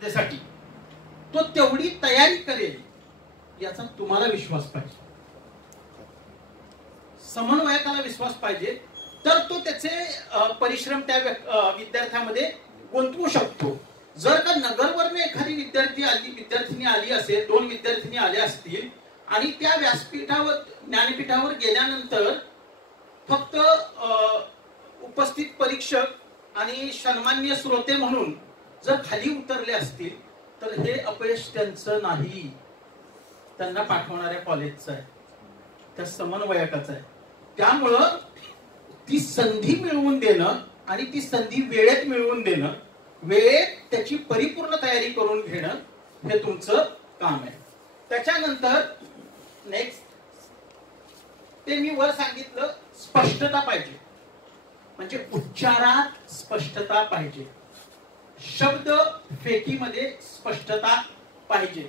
त्यासाठी तो तेवढी तयारी करेल याचा तुम्हाला विश्वास पाहिजे, समन्वयकाला विश्वास पाहिजे, तर तो त्याचे परिश्रम त्या विद्यार्थ्यामध्ये गुंतवू शकतो. जर का नगरवरने एखादी विद्यार्थिनी आली असेल, 2 विद्यार्थिनी आल्या असतील आणि त्या व्यासपीठावर ज्ञानपीठावर गेल्यानंतर फक्त उपस्थित परीक्षक आणि सन्माननीय श्रोते म्हणून जर खाली उतरले असतील तर हे अपयश त्यांचं नाही, त्यांना पाठवणाऱ्या कॉलेजचं आहे, त्या समन्वयकाचं आहे. त्यामुळं ती संधी मिळवून देणं आणि ती संधी वेळेत मिळवून देणं, वेळेत त्याची परिपूर्ण तयारी करून घेणं हे तुमचं काम आहे. त्याच्यानंतर नेक्स्ट ते मी वर सांगितलं, स्पष्टता पाहिजे, म्हणजे उच्चारात स्पष्टता पाहिजे, शब्द फेकीमध्ये स्पष्टता पाहिजे,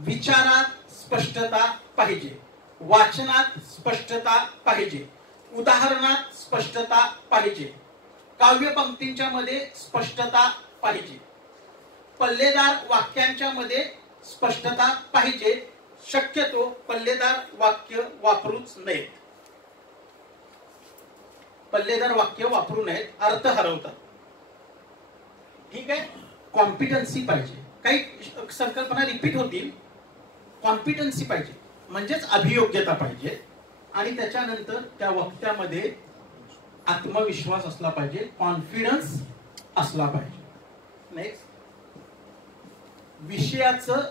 विचारात स्पष्टता पाहिजे, वाचनात स्पष्टता पाहिजे, उदाहरणात स्पष्टता पाहिजे, काव्यपंक्तींच्या मध्ये स्पष्टता पाहिजे, पल्लेदार वाक्यांच्या मध्ये स्पष्टता पाहिजे. शक्यतो पल्लेदार वाक्य वापरूच नयेत, पल्लेदार वाक्य वापरू नयेत, अर्थ हरवतात. ठीक आहे. कॉम्पिटन्सी पाहिजे, काही संकल्पना रिपीट होतील, कॉम्पिटन्सी पाहिजे म्हणजेच अभियोग्यता पाहिजे. आणि त्याच्यानंतर त्या वक्त्यामध्ये आत्मविश्वास असला पाहिजे, कॉन्फिडन्स असला पाहिजे. नेक्स्ट, विषयाचं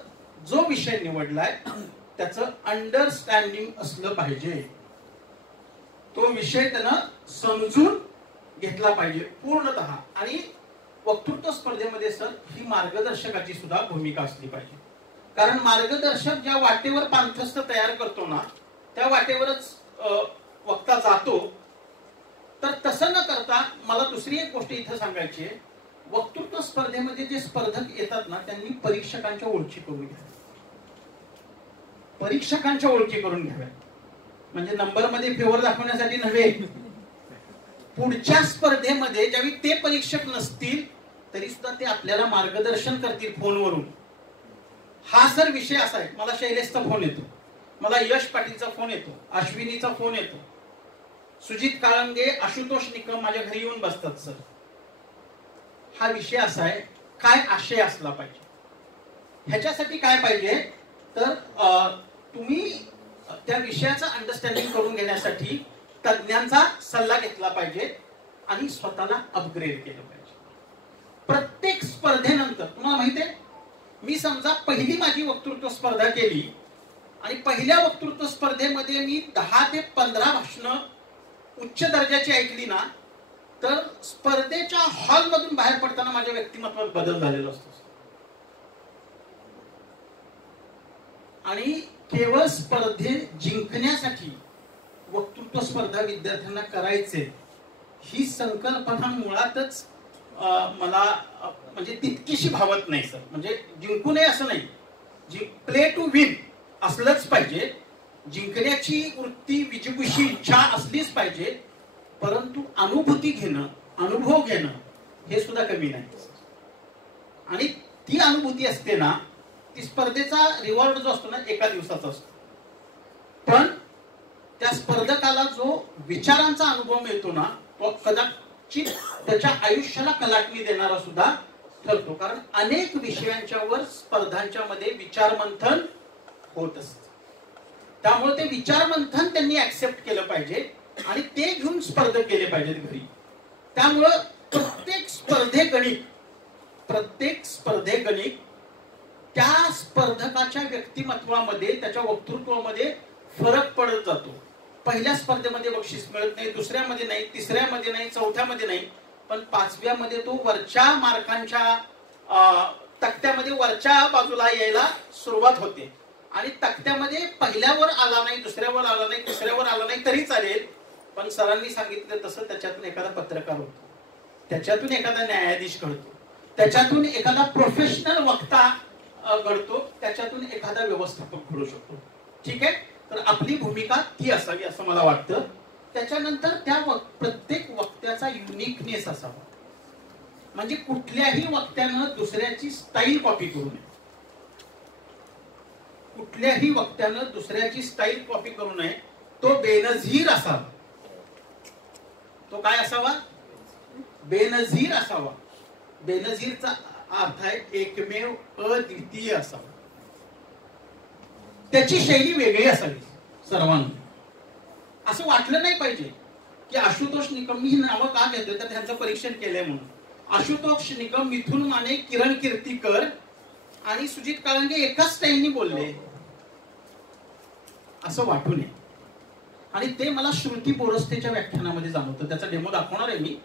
जो विषय निवडलाय त्याचं अंडरस्टँडिंग असलं पाहिजे, तो विषय त्यानं समजून घेतला पाहिजे पूर्णतः. आणि वक्तृत्व स्पर्धेमध्ये सर ही मार्गदर्शकाची सुद्धा भूमिका असली पाहिजे, कारण मार्गदर्शक ज्या वाटेवर पांथस्थ तयार करतो ना त्या वाटेवरच वक्ता जातो. तर तसं न करता मला दुसरी एक गोष्ट इथं सांगायची आहे, वक्तृत्व स्पर्धेमध्ये जे स्पर्धक येतात ना त्यांनी परीक्षकांच्या ओळखी करून घ्याव्या, परीक्षकांच्या ओळखी करून घ्याव्या, म्हणजे नंबर मध्ये फेवर दाखवण्यासाठी नव्हे. पुढच्या स्पर्धेमध्ये ज्यावेळी ते परीक्षक नसतील तरी सुद्धा ते आपल्याला मार्गदर्शन करतील फोनवरून. हा सर विषय असा आहे, मला शैलेशचा फोन येतो, मला यश पाटीलचा फोन येतो, अश्विनीचा फोन येतो, सुजित काळंगे, आशुतोष निकम माझ्या घरी येऊन बसतात. सर हा विषय असा आहे, काय आशय असला पाहिजे, ह्याच्यासाठी काय पाहिजे तर तुम्ही त्या विषयाचं अंडरस्टँडिंग करून घेण्यासाठी तज्ञांचा सल्ला घेतला पाहिजे आणि स्वतःला अपग्रेड केलं पाहिजे. प्रत्येक स्पर्धेनंतर तुम्हाला माहिती आहे, मी समजा पहिली माझी वक्तृत्व स्पर्धा केली आणि पहिल्या वक्तृत्व स्पर्धेमध्ये मी 10 ते 15 भाषणं उच्च दर्जाची ऐकली ना तर स्पर्धेच्या हॉलमधून बाहेर पडताना माझ्या व्यक्तिमत्वात बदल झालेला असतो. आणि केवळ स्पर्धे जिंकण्यासाठी वक्तृत्व स्पर्धा विद्यार्थ्यांना करायचे ही संकल्पना मुळातच मला म्हणजे तितकीशी भावत नाही सर. म्हणजे जिंकू नये असं नाही, प्ले टू विन असलंच पाहिजे, जिंकण्याची वृत्ती विजिगुषी इच्छा असलीच पाहिजे, परंतु अनुभूती घेणं, अनुभव घेणं हे सुद्धा कमी नाही. आणि ती अनुभूती असते ना, ती स्पर्धेचा रिवॉर्ड जो असतो ना एका दिवसाचा असतो, पण त्या स्पर्धकाला जो विचारांचा अनुभव मिळतो ना तो कदाचित त्याच्या आयुष्याला कलाटणी देणारा सुद्धा ठरतो. कारण अनेक विषयांच्यावर स्पर्धांच्या मध्ये विचार मंथन होत असत, त्यामुळे ते विचार मंथन त्यांनी ऍक्सेप्ट केलं पाहिजे आणि ते घेऊन स्पर्धक केले पाहिजेत घरी. त्यामुळं प्रत्येक स्पर्धेगणिक त्या स्पर्धकाच्या व्यक्तिमत्वामध्ये, त्याच्या वक्तृत्वामध्ये फरक पडत जातो. पहिल्या स्पर्धेमध्ये बक्षीस मिळत नाही, दुसऱ्यामध्ये नाही, तिसऱ्यामध्ये नाही, चौथ्यामध्ये नाही, पण 5व्यामध्ये तो वरच्या मार्कांच्या तक्त्यामध्ये वरच्या बाजूला यायला सुरुवात होते. आणि तक्त्यामध्ये पहिल्यावर आला नाही, दुसऱ्यावर आला नाही, तिसऱ्यावर आला नाही तरी चालेल, पण सरांनी सांगितलं तसं त्याच्यातून एखादा पत्रकार होतो, त्याच्यातून एखादा न्यायाधीश घडतो, त्याच्यातून एखादा प्रोफेशनल वक्ता घडतो, त्याच्यातून एखादा व्यवस्थापक घडू शकतो. ठीक आहे. तर आपली भूमिका ती असावी असं मला वाटतं. त्याच्यानंतर त्या प्रत्येक वक्त्याचा युनिकनेस असावा. म्हणजे कुठल्याही वक्त्यानं दुसऱ्याची स्टाईल कॉपी करू नये. कुठल्याही वक्त्यानं दुसऱ्याची स्टाईल कॉपी करू नये. तो बेनझीर असावा. तो काय असावा? बेनझीर असावा. बेनझीरचा अर्थ आहे एकमेव अद्वितीय असावा. त्याची शैली वेगळी असावी सर्वांना. असं वाटलं नाही पाहिजे की आशुतोष निकम, मी नावं का घेतोय तर त्यांचं परीक्षण केलंय म्हणून. आशुतोष निकम, मिथुन माने, किरण कीर्तीकर आणि सुजित काळंगे एकाच स्टाईलनी बोलले असं वाटू नये. आणि ते मला श्रुती बोरस्तेच्या व्याख्यानामध्ये जाणवतं. त्याचा डेमो दाखवणार आहे मी.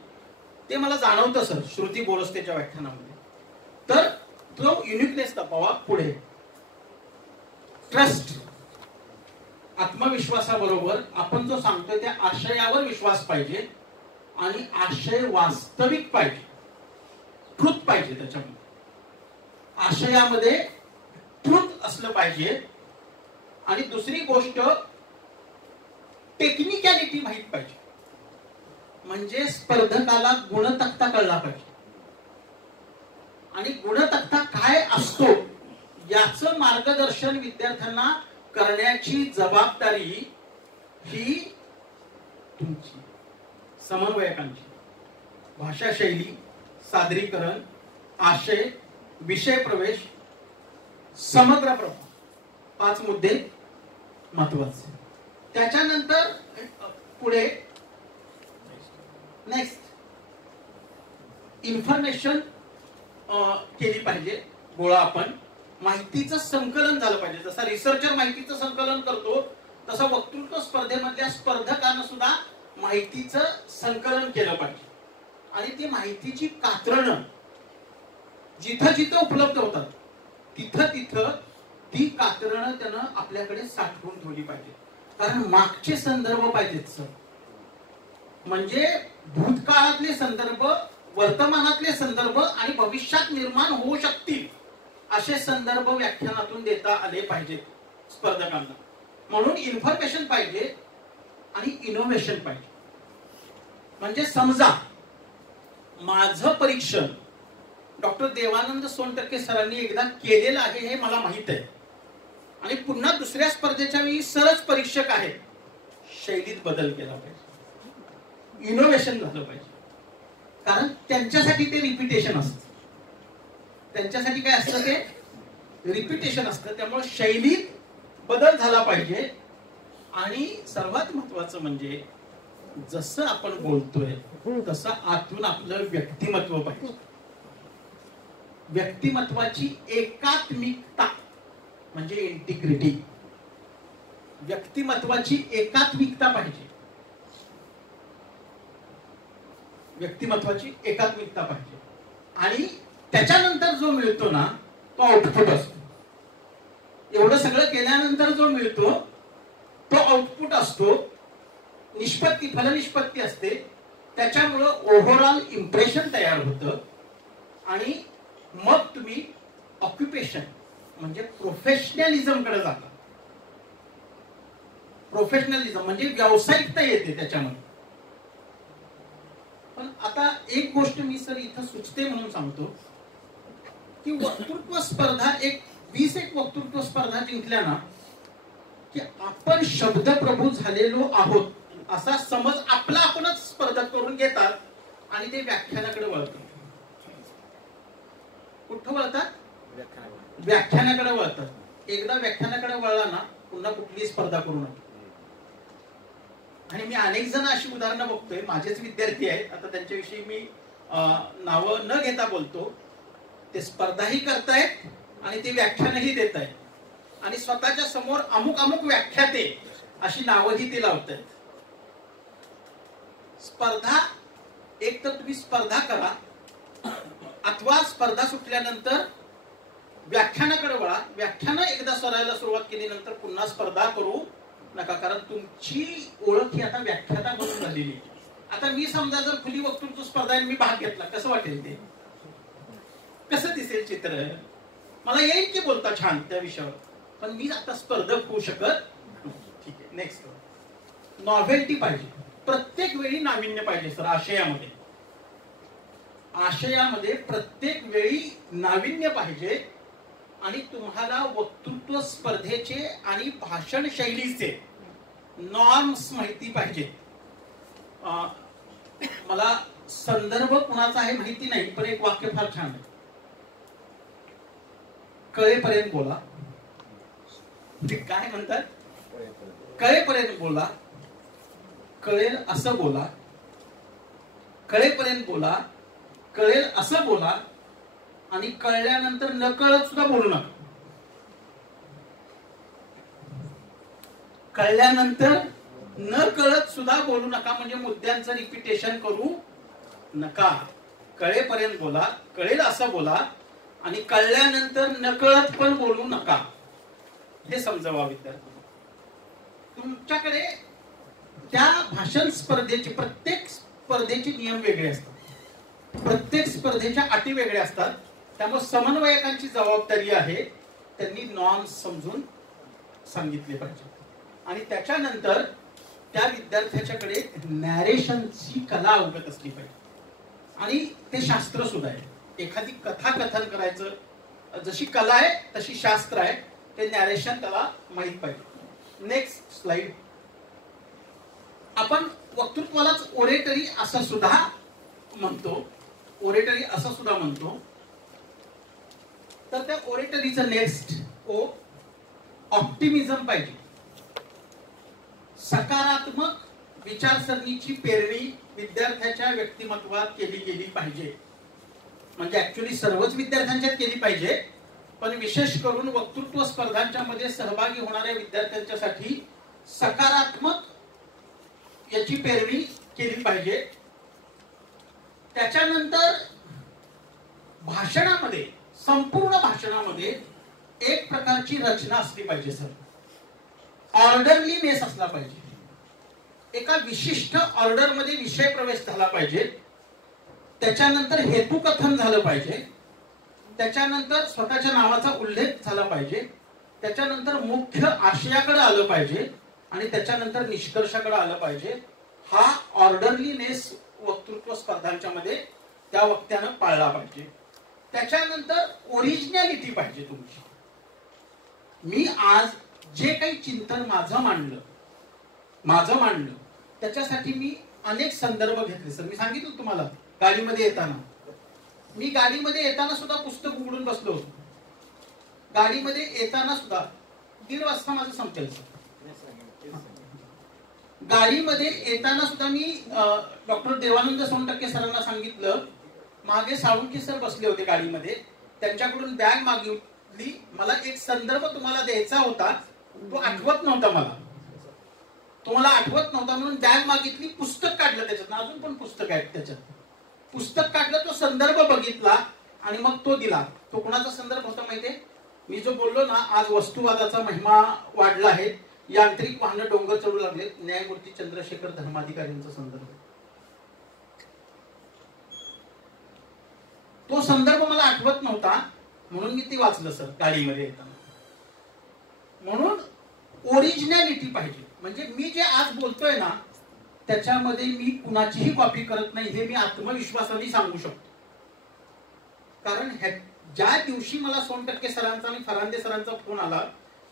ते मला जाणवतं सर श्रुती बोरस्तेच्या व्याख्यानामध्ये. तर तो युनिकनेस दाखवा. पुढे ट्रस्ट, आत्मविश्वासाबरोबर आपण जो सांगतोय त्या आशयावर विश्वास पाहिजे आणि आशय वास्तविक पाहिजे. ट्रुथ पाहिजे त्याच्यामध्ये. आशयामध्ये ट्रुथ असलं पाहिजे. आणि दुसरी गोष्ट टेक्निकॅलिटी माहित पाहिजे. म्हणजे स्पर्धकाला गुणतक्ता कळला पाहिजे. आणि गुणतक्ता काय असतो याचं मार्गदर्शन विद्यार्थ्यांना करण्याची जबाबदारी ही तुमची, समन्वयकांची. भाषा शैली, सादरीकरण, आशय, विषय प्रवेश, समग्र प्रभाव, 5 मुद्दे महत्वाचे. त्याच्यानंतर पुढे नेक्स्ट इन्फॉर्मेशन केली पाहिजे. गोळा आपण माहितीचं संकलन झालं पाहिजे. जसा रिसर्चर माहितीचं संकलन करतो तसं वक्तृत्व स्पर्धेमधल्या स्पर्धकांना सुद्धा माहितीचं संकलन केलं पाहिजे. आणि ती माहितीची कात्रणं जिथं जिथं उपलब्ध होतात तिथं तिथं ती कात्रणं त्यानं आपल्याकडे साठवून ठेवली पाहिजे. कारण मागचे संदर्भ पाहिजेत सर. म्हणजे भूतकाळातले संदर्भ, वर्तमानातले संदर्भ आणि भविष्यात निर्माण होऊ शकतील असे संदर्भ व्याख्यानातून देता आले पाहिजेत स्पर्धकांना. म्हणून इन्फॉर्मेशन पाहिजे आणि इनोव्हेशन पाहिजे. म्हणजे समजा माझं परीक्षण डॉक्टर देवानंद सोनटक्के सरांनी एकदा केलेलं आहे हे मला माहित आहे आणि पुन्हा दुसऱ्या स्पर्धेच्या वेळी सरच परीक्षक आहेत. शैलीत बदल केला पाहिजे, इनोव्हेशन झालं पाहिजे. कारण त्यांच्यासाठी ते रिपिटेशन असतं. त्यांच्यासाठी काय असतं? ते रिपिटेशन असतं. त्यामुळे शैलीत बदल झाला पाहिजे. आणि सर्वात महत्वाचं म्हणजे जसं आपण बोलतोय तसं आतून आपलं व्यक्तिमत्व पाहिजे. व्यक्तिमत्वाची एकात्मिकता म्हणजे इंटिग्रिटी. व्यक्तिमत्वाची एकात्मिकता पाहिजे. व्यक्तिमत्वाची एकात्मिकता पाहिजे. आणि त्याच्यानंतर जो मिळतो ना तो आउटपुट असतो. एवढं सगळं केल्यानंतर जो मिळतो तो आउटपुट असतो. निष्पत्ती, फलनिष्पत्ती असते. त्याच्यामुळं ओव्हरऑल इम्प्रेशन तयार होतं. आणि मग तुम्ही ऑक्युपेशन म्हणजे प्रोफेशनलिझम कडे जाता. प्रोफेशनलिझम म्हणजे व्यावसायिकता येते त्याच्यामध्ये. पण आता एक गोष्ट मी सर इथं सुचते म्हणून सांगतो की वक्तृत्व स्पर्धा 20 वक्तृत्व स्पर्धा जिंकल्या ना की आपण शब्दप्रभू झालेलो आहोत असा समज आपला आपणच स्पर्धक करून घेतात आणि ते व्याख्यानाकडे वळतात. कुठं वळतात? व्याख्यानाकडे वळतात. एकदा व्याख्यानाकडे वळला ना पुन्हा कुठलीही स्पर्धा करू नका. आणि मी अनेक जण अशी उदाहरणं बघतोय, माझेच विद्यार्थी आहेत, आता त्यांच्याविषयी मी नावं न घेता बोलतो. ते स्पर्धाही करतायत आणि ते व्याख्यानही देत आहेत आणि स्वतःच्या समोर अमुक अमुक व्याख्याते अशी नावंही ते लावतायत. स्पर्धा, एक तर तुम्ही स्पर्धा करा अथवा स्पर्धा सुटल्यानंतर व्याख्यानाकडे वळा. व्याख्यानं एकदा सरायला सुरुवात केल्यानंतर पुन्हा स्पर्धा करू नका. कारण तुमची ओळख ही आता व्याख्याता म्हणून झालेली. आता मी समजा जर खुली वक्तृत्व स्पर्धा मी भाग घेतला, कसं वाटेल? ते कसं दिसेल चित्र? मला येईल की बोलता छान त्या विषयावर, पण मी आता स्पर्धक होऊ शकत. ठीक आहे, नेक्स्ट. नॉव्हेल्टी पाहिजे. प्रत्येक वेळी नाविन्य पाहिजे सर आशयामध्ये. आशयामध्ये प्रत्येक वेळी नाविन्य पाहिजे आणि तुम्हाला वक्तृत्व स्पर्धेचे आणि भाषण शैलीचे नॉर्म्स माहिती पाहिजे. मला संदर्भ कुणाचा आहे माहिती नाही, पण एक वाक्य फार छान आहे. कळेपर्यंत बोला. काय म्हणतात? कळेपर्यंत बोला, कळेल असं बोला, कळेपर्यंत बोला, कळेल असं बोला आणि कळल्यानंतर न कळत सुद्धा बोलू नका. कळल्यानंतर न कळत सुद्धा बोलू नका, म्हणजे मुद्द्यांचं रिपिटेशन करू नका. कळेपर्यंत बोला, कळेल असं बोला आणि कळल्यानंतर न कळत पण बोलू नका. हे समजावा विद्यार्थी. तुमच्याकडे त्या भाषण स्पर्धेची, प्रत्येक स्पर्धेचे नियम वेगळे असतात, प्रत्येक स्पर्धेच्या अटी वेगळ्या असतात. त्यामुळे समन्वयकांची जबाबदारी आहे त्यांनी नॉर्म्स समजून सांगितले पाहिजे. आणि त्याच्यानंतर त्या विद्यार्थ्याच्याकडे नॅरेशनची कला अवगत असली पाहिजे. आणि ते शास्त्र सुद्धा आहे. एखादी कथा कथन करायचं जशी कला आहे तशी शास्त्र आहे. ते नॅरेशन त्याला माहित पाहिजे. Next slide. आपण वक्तृत्वालाच ओरेटरी असं सुद्धा म्हणतो, ओरेटरी असं सुद्धा म्हणतो. तर त्या ओरेटरीचं नेक्स्ट ओ ऑप्टिमिझम पाहिजे. सकारात्मक विचारसरणीची पेरणी विद्यार्थ्याच्या व्यक्तिमत्वात केली गेली पाहिजे. म्हणजे ऍक्च्युली सर्वच विद्यार्थ्यांच्यात केली पाहिजे, पण विशेष करून वक्तृत्व स्पर्धांच्या मध्ये सहभागी होणाऱ्या विद्यार्थ्यांच्यासाठी सकारात्मक याची पेरणी केली पाहिजे. त्याच्यानंतर भाषणामध्ये, संपूर्ण भाषणामध्ये एक प्रकारची रचना असली पाहिजे सर. ऑर्डरलीनेस असला पाहिजे. एका विशिष्ट ऑर्डर मध्ये विषय प्रवेश झाला पाहिजे. त्याच्यानंतर हेतुकथन झालं पाहिजे. त्याच्यानंतर स्वतःच्या नावाचा उल्लेख झाला पाहिजे. त्याच्यानंतर मुख्य आशयाकडे आलं पाहिजे आणि त्याच्यानंतर निष्कर्षाकडे आलं पाहिजे. हा ऑर्डरलीनेस वक्तृत्व स्पर्धांच्या मध्ये त्या वक्त्यानं पाळला पाहिजे. त्याच्यानंतर ओरिजिनॅलिटी पाहिजे तुमची. मी आज जे काही चिंतन माझं मांडलं त्याच्यासाठी मी अनेक संदर्भ घेतले सर. मी सांगितलं तुम्हाला गाडीमध्ये येताना सुद्धा पुस्तक उघडून बसलो होतो. गाडीमध्ये येताना सुद्धा 1:30 वाजता माझं संपेल सर. गाडीमध्ये येताना सुद्धा मी डॉक्टर देवानंद सोनटक्के सरांना सांगितलं. मागे साळुंखे सर बसले होते गाडीमध्ये, त्यांच्याकडून बॅग मागितली. मला एक संदर्भ तुम्हाला द्यायचा होता, तो आठवत नव्हता मला, तुम्हाला आठवत नव्हता म्हणून बॅग मागितली. पुस्तक काढलं त्याच्यात, अजून पण पुस्तक आहेत त्याच्यात. पुस्तक काढलं, तो संदर्भ बघितला आणि मग तो दिला. तो कोणाचा संदर्भ होता माहितीये? मी जो बोललो ना, आज वस्तुवादाचा महिमा वाढला आहे, यांत्रिक वाहनं डोंगर चढू लागले, न्यायमूर्ती चंद्रशेखर धर्माधिकारींचा संदर्भ. तो संदर्भ मला आठवत नव्हता म्हणून मी ते वाचलं सर गाडीमध्ये येताना. म्हणून ओरिजिनॅलिटी पाहिजे. म्हणजे मी जे आज बोलतोय ना त्याच्यामध्ये मी कुणाचीही कॉपी करत नाही, हे मी आत्मविश्वासाने सांगू शकतो. कारण ज्या दिवशी मला सोनटक्के सरांचा आणि फरांदे सरांचा फोन आला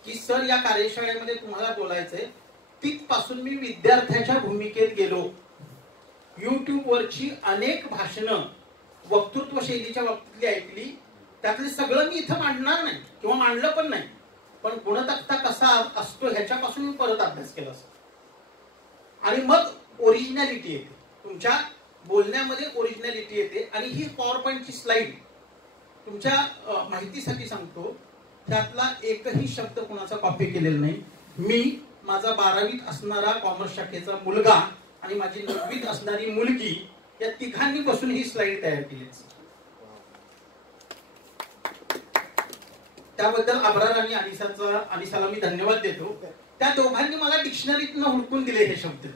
की सर या कार्यशाळेमध्ये तुम्हाला बोलायचंय, तिथपासून मी विद्यार्थ्याच्या भूमिकेत गेलो. युट्यूब वरची अनेक भाषणं वक्तृत्व शैलीच्या बाबतीतली ऐकली. त्यातले सगळं मी इथं मांडणार नाही किंवा मांडलं पण नाही, पण गुणतक्ता कसा असतो ह्याच्यापासून मी परत अभ्यास केला आणि मग ओरिजिनॅलिटी येते. तुमच्या बोलण्यामध्ये ओरिजिनॅलिटी येते. आणि ही पॉवर पॉइंटची स्लाइड तुमच्या माहितीसाठी सांगतो, त्यातला एकही शब्द कोणाचा कॉपी केलेला नाही. मी, माझा 12वीत असणारा कॉमर्स शाखेचा मुलगा आणि माझी 9वीत असणारी मुलगी, या तिघांनी बसून ही स्लाइड तयार केली. त्याबद्दल अब्रार आणि अनिसाला मी धन्यवाद देतो. त्या दोघांनी मला डिक्शनरीतनं हुडकून दिले हे शब्द.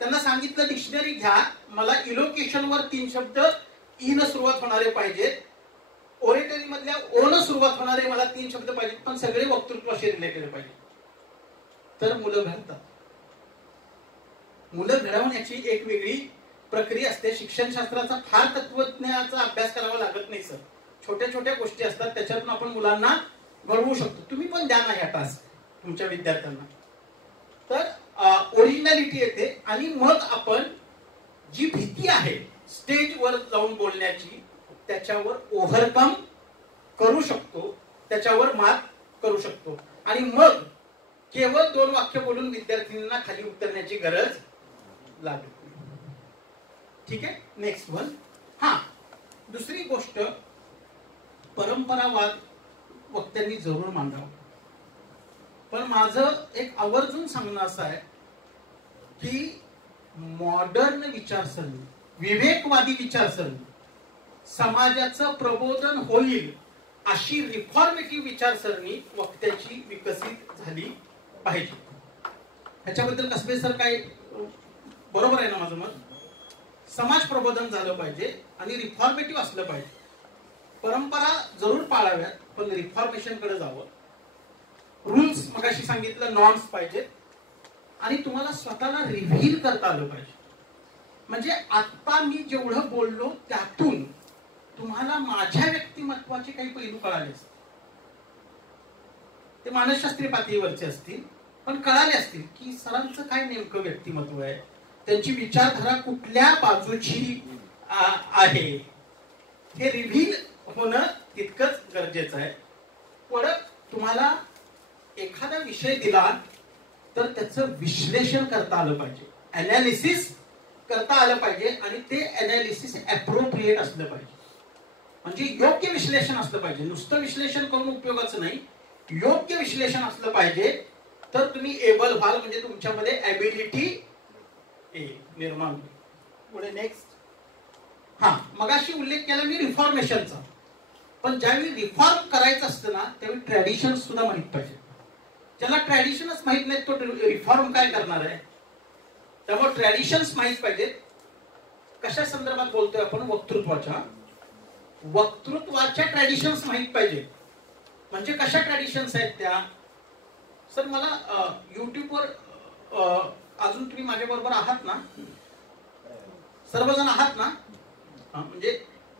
त्यांना सांगितलं डिक्शनरी घ्या, मला इलोकेशनवर 3 शब्द ई न सुरुवात होणारे पाहिजेत, ओरेटरी मधल्या ओ न सुरुवात होणारे मला 3 शब्द पाहिजेत, पण सगळे वक्तृत्वाशी रिलेटेड पाहिजे. तर मुलं घडतात. मुलं घडवण्याची एक वेगळी प्रक्रिया असते. शिक्षणशास्त्राचा फार तत्वज्ञानाचा अभ्यास करावा लागत नाही सर. छोट्या छोट्या गोष्टी असतात, त्याच्यातून आपण मुलांना घडवू शकतो. तुम्ही पण द्या ना ह्या टास्क तुमच्या विद्यार्थ्यांना. तर ओरिजिनॅलिटी येते आणि मग आपण जी भीती आहे स्टेजवर जाऊन बोलण्याची, त्याच्यावर ओव्हरकम करू शकतो, त्याच्यावर मात करू शकतो. आणि मग केवळ 2 वाक्य बोलून विद्यार्थ्यांना खाली उतरण्याची गरज लागत नाही. ठीक आहे. Next one. हा, दुसरी गोष्ट, परंपरावाद वक्त्यांनी जरूर मांडावा. पण माझं एक आवर्जून सांगणं असं आहे की मॉडर्न विचारसरणी, विवेकवादी विचारसरणी, समाजाचं प्रबोधन होईल अशी रिफॉर्मेटिव्ह विचारसरणी वक्त्याची विकसित झाली पाहिजे. ह्याच्याबद्दल कसबे सर काय बरोबर आहे ना माझं मत? समाज प्रबोधन झालं पाहिजे आणि रिफॉर्मेटिव्ह असलं पाहिजे. परंपरा जरूर पाळाव्यात, पण रिफॉर्मेशन कडे जावं. रूल्स मगाशी सांगितलं, नॉर्म्स पाहिजेत आणि तुम्हाला स्वतःला रिव्हील करता आलं पाहिजे. म्हणजे आता मी जेवढं बोललो त्यातून तुम्हाला माझ्या व्यक्तिमत्वाचे काही पैलू कळाले असतील. ते मानसशास्त्रीय पातळीवरचे असतील, पण कळाले असतील की सरांचं काय नेमकं व्यक्तिमत्व आहे, त्यांची विचारधारा कुठल्या बाजूची आहे. हे रिव्हील होणं तितकंच गरजेचं आहे. पण तुम्हाला एखादा विषय दिला तर त्याचं विश्लेषण करता आलं पाहिजे, अनालिसिस करता आलं पाहिजे आणि ते अनालिसिस अप्रोप्रिएट असलं पाहिजे. म्हणजे योग्य विश्लेषण असलं पाहिजे. नुसतं विश्लेषण करून उपयोगाचं नाही, योग्य विश्लेषण असलं पाहिजे. तर तुम्ही एबल व्हाल, म्हणजे तुमच्यामध्ये एबिलिटी निर्माण होईल. पुढे नेक्स्ट. हा, मगाशी उल्लेख केला मी रिफॉर्मेशनचा. पण ज्यावेळी रिफॉर्म करायचं असतं ना, त्यावेळी ट्रॅडिशन सुद्धा माहित पाहिजे. ज्याला ट्रॅडिशनच माहित नाही तो रिफॉर्म काय करणार आहे? त्यामुळे ट्रॅडिशन्स माहित पाहिजेत. कशा संदर्भात बोलतोय आपण? वक्तृत्वाच्या ट्रॅडिशन्स माहित पाहिजेत. म्हणजे कशा ट्रॅडिशन्स आहेत त्या? सर मला युट्यूबवर अजून तुम्ही माझ्या बरोबर आहात ना? सर्वजण आहात ना? म्हणजे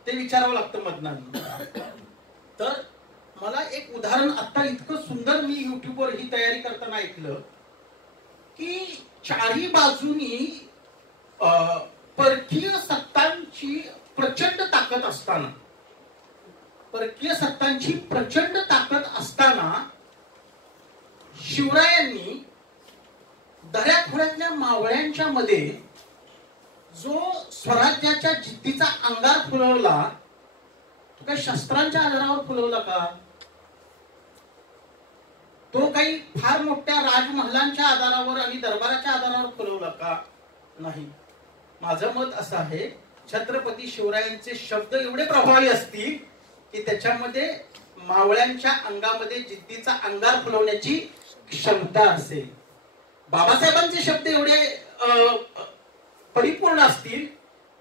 ते विचारावं लागतं मधनं. तर मला एक उदाहरण आता इतकं सुंदर मी युट्यूबवर ही तयारी करताना ऐकलं की चारी बाजूनी परकीय सत्तांची प्रचंड ताकद असताना, शिवरायांनी दऱ्याखोऱ्यातल्या मावळ्यांच्या मध्ये जो स्वराज्याच्या जिद्दीचा अंगार फुलवला, तो काही शस्त्रांच्या आधारावर फुलवला का? तो काही फार मोठ्या राजमहलांच्या आधारावर आणि दरबाराच्या आधारावर फुलवला का? नाही. माझं मत असं आहे, छत्रपती शिवरायांचे शब्द एवढे प्रभावी असतील की त्याच्यामध्ये मावळ्यांच्या अंगामध्ये जिद्दीचा अंगार फुलवण्याची क्षमता असेल. बाबासाहेबांचे शब्द एवढे परिपूर्ण असतील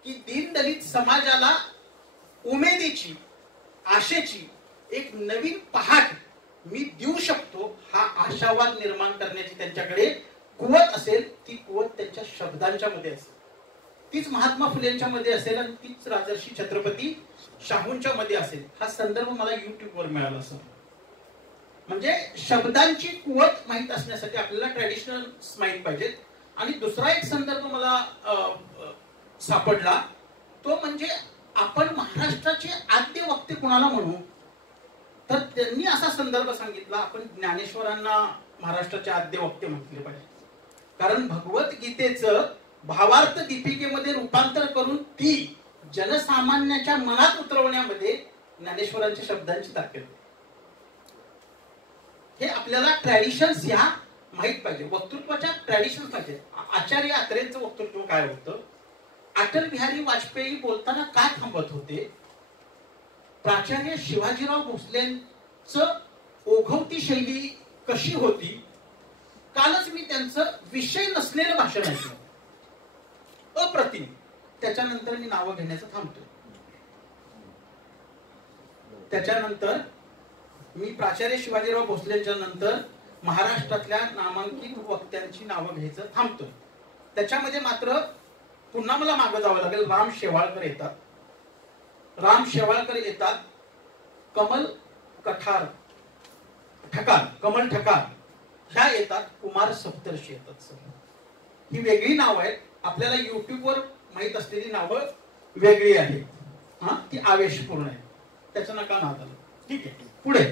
की दीनदलित समाजाला उमेदीची, आशेची एक नवीन पहाट मी देऊ शकतो, हा आशावाद निर्माण करण्याची त्यांच्याकडे कुवत असेल. ती कुवत त्यांच्या शब्दांच्या मध्ये असेल, तीच महात्मा फुलेंच्या मध्ये असेल आणि तीच राजर्षी छत्रपती शाहूंच्या मध्ये असेल. हा संदर्भ मला युट्यूबवर मिळाला. असं म्हणजे शब्दांची कुवत माहित असण्यासाठी आपल्याला ट्रॅडिशनल माहित पाहिजेत. आणि दुसरा एक संदर्भ मला सापडला, तो म्हणजे आपण महाराष्ट्राचे आद्य वक्ते कुणाला म्हणू? तर त्यांनी असा संदर्भ सांगितला, आपण ज्ञानेश्वरांना महाराष्ट्राचे आद्य वक्ते म्हटले पाहिजे. कारण भगवद्गीतेचं भावार्थ दीपिकेमध्ये रूपांतर करून ती जनसामान्याच्या मनात उतरवण्यामध्ये ज्ञानेश्वरांच्या शब्दांची ताकद. हे आपल्याला ट्रॅडिशन्स ह्या माहित पाहिजे, वक्तृत्वाच्या ट्रॅडिशन्स पाहिजे. आचार्य अत्रेंचं वक्तृत्व काय होतं? अटल बिहारी वाजपेयी बोलताना का थांबत होते? प्राचार्य शिवाजीराव भोसलेंचं ओघवती शैली कशी होती? कालच मी त्यांचं विषय नसलेलं भाषण ऐकलं, अप्रतिम. त्याच्यानंतर मी नावं घेण्याचं थांबतो. त्याच्यानंतर मी प्राचार्य शिवाजीराव भोसलेंच्या नंतर महाराष्ट्रातल्या नामांकित वक्त्यांची नावं घ्यायचं थांबतो. त्याच्यामध्ये मात्र पुन्हा मला मागे जावं लागेल. राम शेवाळकर येतात, राम शेवाळकर येतात, कमल कठार ठकार, कमल ठकार ह्या येतात, कुमार सप्तर्षी येतात. सर ही वेगळी नावं आहेत. आपल्याला युट्यूबवर माहित असलेली नावं वेगळी आहेत. हा, ती आवेशपूर्ण आहे, त्याचं नका नाद आलं. ठीक आहे, पुढे.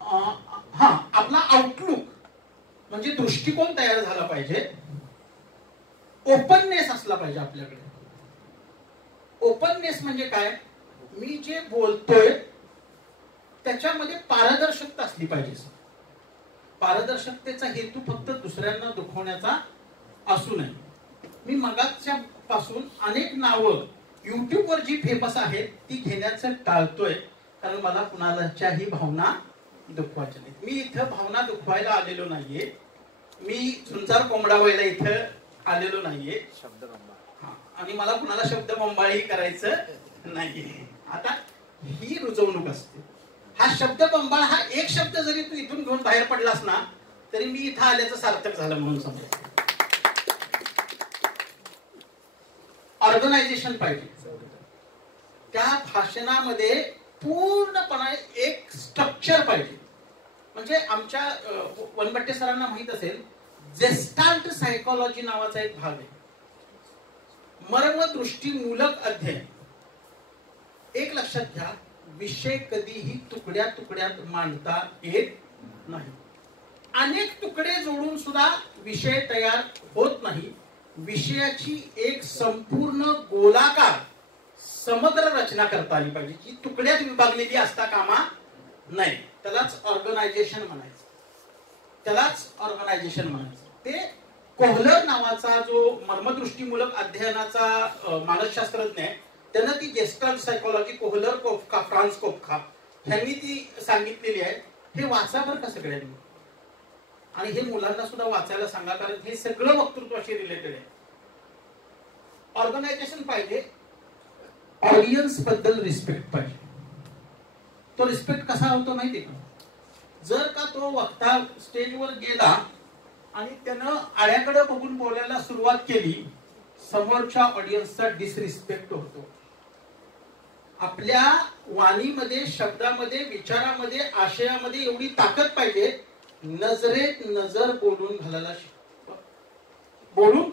हा, आपला आउटलुक म्हणजे दृष्टिकोन तयार झाला पाहिजे. ओपननेस असला पाहिजे आपल्याकडे. ओपननेस म्हणजे काय? मी जे बोलतोय त्याच्यामध्ये पारदर्शकता असली पाहिजे. पारदर्शकतेचा हेतू फक्त दुसऱ्यांना दुखवण्याचा असू नये. मी मगाच्या पासून अनेक नावं युट्यूबवर जी फेमस आहेत ती घेण्याचं टाळतोय, कारण मला कुणाच्याही भावना दुखवायच्या नाहीत. मी इथं भावना दुखवायला आलेलो नाहीये. मी झुंजार कोंबडा व्हायला इथं आलेलो नाहीये. आणि मला कुणाला शब्द बंबाळी करायचं नाहीये. आता ही रुजवणूक असते. हा शब्द बंबाळ हा एक शब्द जरी तू इथून घेऊन बाहेर पडलास ना तरी मी इथं आल्याचं सार्थक झालं म्हणून समजा. ऑर्गनायझेशन पाहिजे. त्या भाषणामध्ये पूर्णपणे एक स्ट्रक्चर पाहिजे. म्हणजे आमच्या वनबट्टे सरांना माहित असेल, जेस्टाल्ट सायकोलॉजी नावाचा एक भाग आहे, मर्मदृष्टीमूलक अध्ययन. एक लक्षात घ्या, विषय कधीही तुकड्या तुकड्यात मांडता येत नाही. अनेक तुकडे जोडून सुद्धा विषय तयार होत नाही. विषयाची एक संपूर्ण गोलाकार समग्र रचना करता आली पाहिजे, की तुकड्यात विभागलेली असता कामा नाही. त्यालाच ऑर्गनायझेशन म्हणायचं. त्यालाच ऑर्गनायझेशन म्हणायचं. ते कोहलर नावाचा जो मर्मदृष्टीमूलक अध्ययनाचा मानसशास्त्रज्ञ आहे, त्यानं ती जेस्टाल्ट सायकोलॉजी, कोहलर, कोफका, फ्रान्स कोफका ह्यांनी ती सांगितलेली आहे. हे वाचा बरं का सगळ्यांनी, आणि हे मुलांना सुद्धा वाचायला सांगा, कारण हे सगळं वक्तृत्वाशी रिलेटेड आहे. ऑर्गनायझेशन पाहिजे. ऑडियन्स बद्दल रिस्पेक्ट पाहिजे. तो रिस्पेक्ट कसा होतो माहिती का? जर का तो वक्ता स्टेजवर गेला आणि त्यानं आळ्याकडे बघून बोलायला सुरुवात केली, समोरच्या ऑडियन्सचा डिसरिस्पेक्ट होतो. आपल्या वाणीमध्ये, शब्दामध्ये, विचारामध्ये, आशयामध्ये एवढी ताकद पाहिजे. नजरेत नजर बोलून घालायला बोलून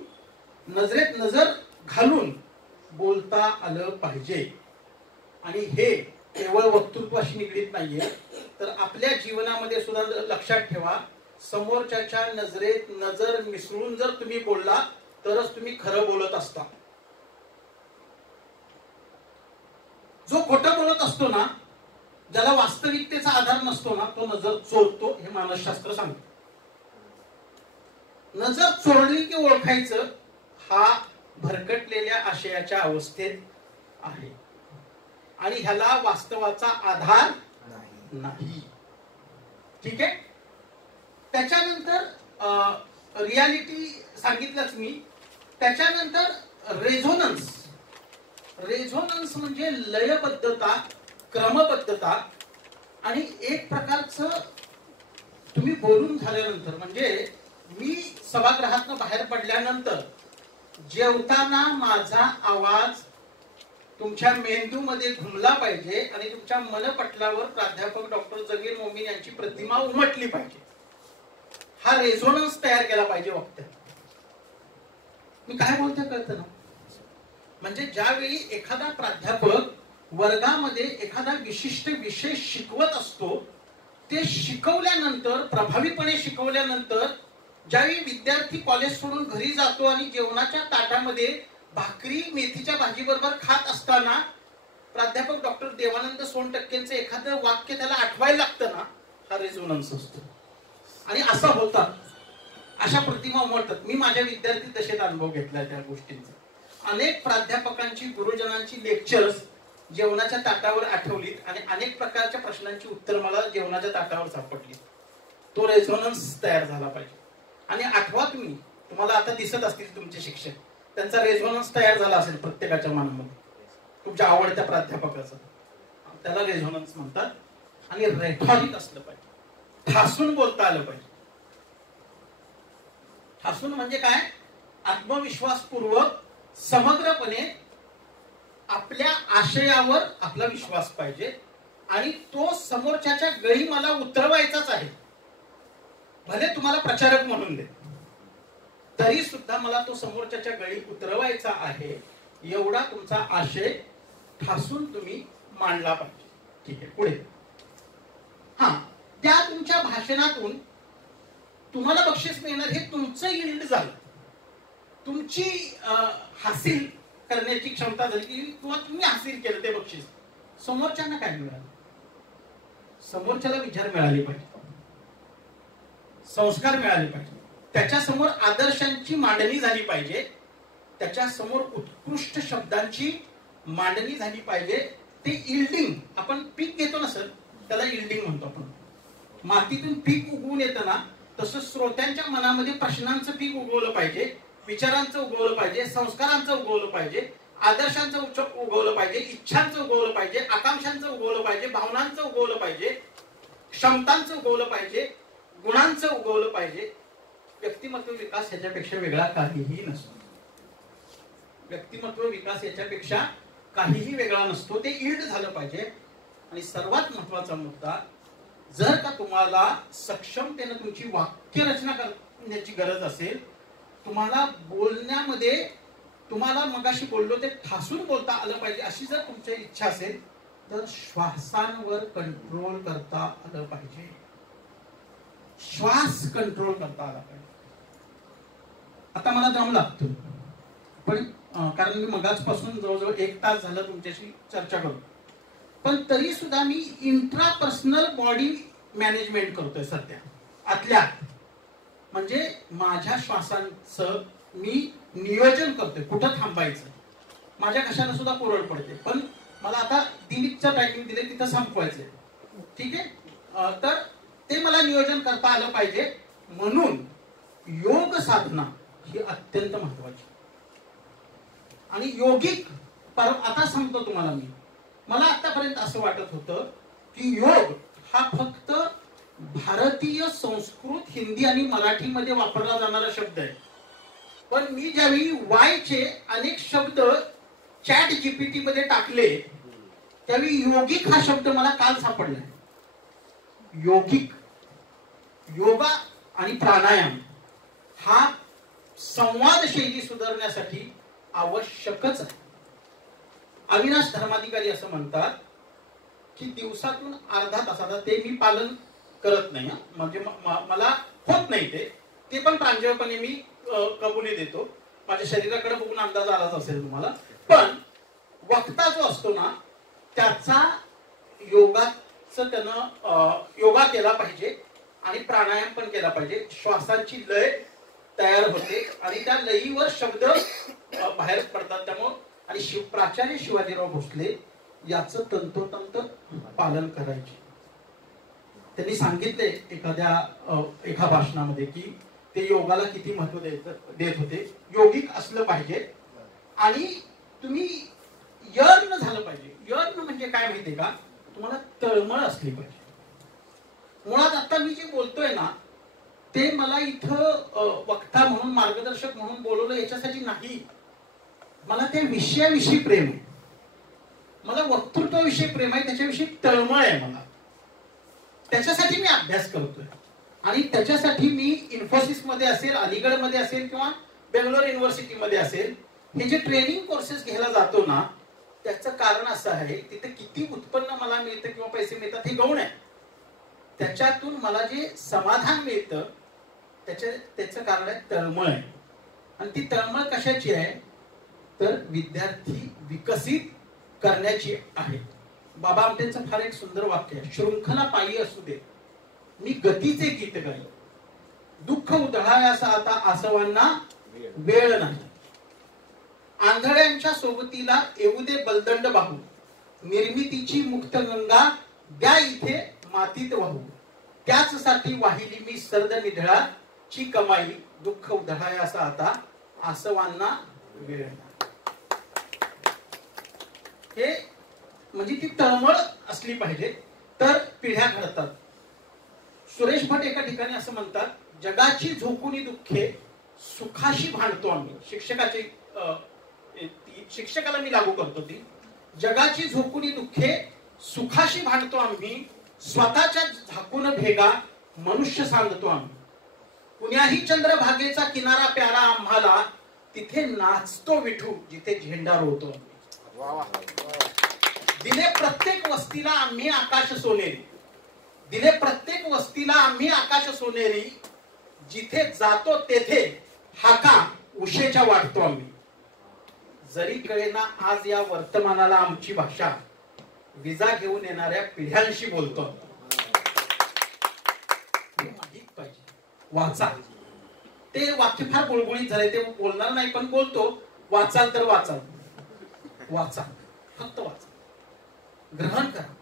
नजरेत नजर घालून बोलता आलं पाहिजे. आणि हे केवळ वक्तृत्वाशी निगडीत नाहीये, तर आपल्या जीवनामध्ये सुद्धा लक्षात ठेवा, समोरच्याच्या नजरेत नजर मिसळून जर तुम्ही बोलला तरच तुम्ही खरं बोलत असता. जो खोटं बोलत असतो ना, ज्याला वास्तविकतेचा आधार नसतो ना, तो नजर चोरतो, हे मानसशास्त्र सांगतो. नजर चोरली की ओळखायचं, हा भरकटलेल्या आशयाच्या अवस्थेत आहे आणि ह्याला वास्तवाचा आधार नाही. ठीक आहे. त्याच्यानंतर रियालिटी सांगितलंच मी. त्याच्यानंतर रेझोनन्स. रेझोनन्स म्हणजे लयबद्धता, क्रमबद्धता. आणि एक प्रकारचं तुम्ही बोलून झाल्यानंतर, म्हणजे मी सभागृहातून बाहेर पडल्यानंतर जेवताना माझा आवाज तुमच्या मेंदूमध्ये घुमला पाहिजे आणि तुमच्या मनपटलावर प्राध्यापक डॉक्टर जगीर मोमीन यांची प्रतिमा उमटली पाहिजे. हा रेझोनन्स तयार केला पाहिजे वक्त्यात. मी काय बोलतोय कळतं ना? म्हणजे ज्यावेळी एखादा प्राध्यापक वर्गामध्ये एखादा विशिष्ट विषय शिकवत असतो, ते शिकवल्यानंतर, प्रभावीपणे शिकवल्यानंतर, ज्यावेळी विद्यार्थी कॉलेज सोडून घरी जातो आणि जेवणाच्या ताटामध्ये भाकरी मेथीच्या भाजी बरोबर खात असताना प्राध्यापक डॉक्टर देवानंद सोनटक्केंचं एखादं वाक्य त्याला आठवायला लागतं ना, हा रेझोनन्स असतो. आणि असं होतं, अशा प्रतिमा उमटतात. मी माझ्या विद्यार्थी दशेत अनुभव घेतला त्या गोष्टींचा. अनेक प्राध्यापकांची, गुरुजनांची लेक्चर्स जेवणाच्या ताटावर आठवलीत आणि अनेक प्रकारच्या प्रश्नांची उत्तर मला जेवणाच्या ताटावर सापडली. तो रेझोनन्स तयार झाला पाहिजे. आणि आठवा, तुम्हाला आता दिसत असतील तुमचे शिक्षक, त्यांचा रेझोनन्स तयार झाला असेल प्रत्येकाच्या मनामध्ये, तुमच्या आवडत्या प्राध्यापकाचा. त्याला रेझोनन्स म्हणतात. आणि रेटॉरिक असलं पाहिजे. ठासून बोलता आलं पाहिजे. ठासून म्हणजे काय? आत्मविश्वासपूर्वक समग्रपणे आपल्या आशयावर आपला विश्वास पाहिजे आणि तो समोरच्याच्या गळी मला उतरवायचाच आहे. भले तुम्हाला प्रचारक म्हणून दे, तरी सुद्धा मला तो समोरच्याच्या गळी उतरवायचा आहे, एवढा तुमचा आशय ठासून तुम्ही मांडला पाहिजे. ठीक आहे, पुढे. त्या तुमच्या भाषणातून तुम्हाला बक्षीस मिळणार हे तुमचं यील्ड झालं, तुमची हासिल करण्याची क्षमता झाली की किंवा तुम्ही हासिल केलं ते बक्षीस. समोरच्यांना काय मिळालं? समोरच्याला विचार मिळाले पाहिजे, संस्कार मिळाले पाहिजे, त्याच्या समोर आदर्शांची मांडणी झाली पाहिजे, त्याच्या समोर उत्कृष्ट शब्दांची मांडणी झाली पाहिजे. ते इल्डिंग, आपण पीक घेतो ना सर, त्याला इल्डिंग म्हणतो आपण. मातीतून पीक उगवून येतं ना, तसं श्रोत्यांच्या मनामध्ये प्रश्नांचं पीक उगवलं पाहिजे, विचारांचं उगवलं पाहिजे, संस्कारांचं उगवलं पाहिजे, आदर्शांचं उगवलं पाहिजे, इच्छांचं उगवलं पाहिजे, आकांक्षांचं उगवलं पाहिजे, भावनांचं उगवलं पाहिजे, क्षमतांचं उगवलं पाहिजे, गुणांचं उगवलं पाहिजे. व्यक्तिमत्व विकास ह्याच्यापेक्षा वेगळा काहीही नसतो. व्यक्तिमत्व विकास याच्यापेक्षा काहीही वेगळा नसतो. ते इल्ड झालं पाहिजे. आणि सर्वात महत्वाचा मुद्दा, जर का तुम्हाला सक्षमतेने तुमची वाक्यरचना करण्याची गरज असेल, तुम्हाला बोलण्यामध्ये, तुम्हाला मगाशी बोललो ते ठासून बोलता आलं पाहिजे, अशी जर तुमची इच्छा असेल तर श्वासांवर कंट्रोल करता आलं पाहिजे. श्वास कंट्रोल करता आला पाहिजे. आता मला दम लागतो, पण कारण मी मगाचपासून जवळजवळ 1 तास झालं तुमच्याशी चर्चा करतो, पण तरी सुद्धा मी इंट्रापर्सनल बॉडी मॅनेजमेंट करतोय सध्या आतल्या. म्हणजे माझ्या श्वासांचं मी नियोजन करतोय, कुठं थांबायचं. माझ्या घशाला सुद्धा कोरड पडते, पण मला आता 3चा टायमिंग दिले, तिथं संपवायचंय. ठीक आहे, तर ते मला नियोजन करता आलं पाहिजे. म्हणून योग साधना ही अत्यंत महत्वाची. आणि योगिक आता सांगतो तुम्हाला मी, मला आतापर्यंत असं वाटत होतं की योग हा फक्त भारतीय संस्कृत, हिंदी आणि मराठीमध्ये वापरला जाणारा शब्द आहे. पण मी ज्यावेळी वायचे अनेक शब्द चॅट जीपीटी मध्ये टाकले, त्यावेळी योगिक हा शब्द मला काल सापडला. योगिक, योगा आणि प्राणायाम हा संवाद शैली सुधारण्यासाठी आवश्यकच आहे. अविनाश धर्माधिकारी असं म्हणतात की दिवसातून अर्धा तासाचा, ते मी पालन करत नाही, म्हणजे मला होत नाही ते पण प्रांजळपणे मी कबुली देतो. माझ्या शरीराकडे बघून अंदाज आलाच असेल तुम्हाला. पण वक्ता जो असतो ना, त्याचा योगाचं त्यानं योगा केला पाहिजे आणि प्राणायाम पण केला पाहिजे. श्वासांची लय तयार होते आणि त्या लयीवर शब्द बाहेर पडतात. त्यामुळे आणि प्राचार्य शिवाजीराव भोसले याचं तंतोतंत पालन करायचे. त्यांनी सांगितले एका भाषणामध्ये की ते योगाला किती महत्व देत होते. योगिक असलं पाहिजे आणि तुम्ही यर्न झालं पाहिजे. यर्न म्हणजे काय माहितीये का, तुम्हाला तळमळ असली पाहिजे. मुळात आता मी जे बोलतोय ना, ते मला इथं वक्ता म्हणून, मार्गदर्शक म्हणून बोलवलं याच्यासाठी नाही. मला त्या विषयाविषयी प्रेम आहे, मला वक्तृत्वाविषयी प्रेम आहे, त्याच्याविषयी तळमळ आहे मला. त्याच्यासाठी मी अभ्यास करतोय आणि त्याच्यासाठी मी इन्फोसिस मध्ये असेल, अलीगड मध्ये असेल किंवा बेंगलोर युनिव्हर्सिटी मध्ये असेल, हे जे ट्रेनिंग कोर्सेस घ्यायला जातो ना, त्याचं कारण असं आहे, तिथे किती उत्पन्न मला मिळतं किंवा पैसे मिळतात हे गौण आहे. त्याच्यातून मला जे समाधान मिळतं त्याचं कारण आहे तळमळ आहे. आणि ती तळमळ कशाची आहे तर विद्यार्थी विकसित करण्याची आहे. बाबा आमटेंचं फार एक सुंदर वाक्य आहे, शृंखला पायी असू दे मी गतीचे गीत गाई, दुःख उधळायासा आता आसवांना वेळ नाही. आंधळ्यांच्या सोबतीला येऊ दे बलदंड बाहू, निर्मितीची मुक्त गंगा द्या इथे मातीत वाहू. त्याचसाठी वाहिली मी सर्द निधळाची कमाई, दुःख उधळायासा आता आसवांना वेळ नाही. हे म्हणजे ती तळमळ असली पाहिजे तर पिढ्या घडतात. सुरेश भट एका ठिकाणी असं म्हणतात, जगाची झोकुनी दुःखे सुखाशी भांडतो आम्ही. शिक्षकाला मी लागू करतो ती. जगाची झोकुनी दुःखे सुखाशी भांडतो आम्ही, स्वतःच्या झाकून भेगा मनुष्य सांगतो आम्ही. कुण्याही चंद्रभागेचा किनारा प्यारा आम्हाला, तिथे नाचतो विठू जिथे झेंडा रोवतो. दिले प्रत्येक वस्तीला आम्ही आकाश सोनेरी, दिले प्रत्येक वस्तीला आम्ही आकाश सोनेरी, जिथे जातो तेथे हाका उशेच्या वाटतो आम्ही. जरी कळेना आज या वर्तमानाला आमची भाषा, विजा घेऊन येणाऱ्या पिढ्यांशी बोलतो. माहित पाहिजे. वाचा. ते वाक्य फार गुळगुळीत झाले, ते बोलणार नाही पण बोलतो. वाचाल तर वाचाल, वाचा, फक्त वाचा, ग्रहण करा.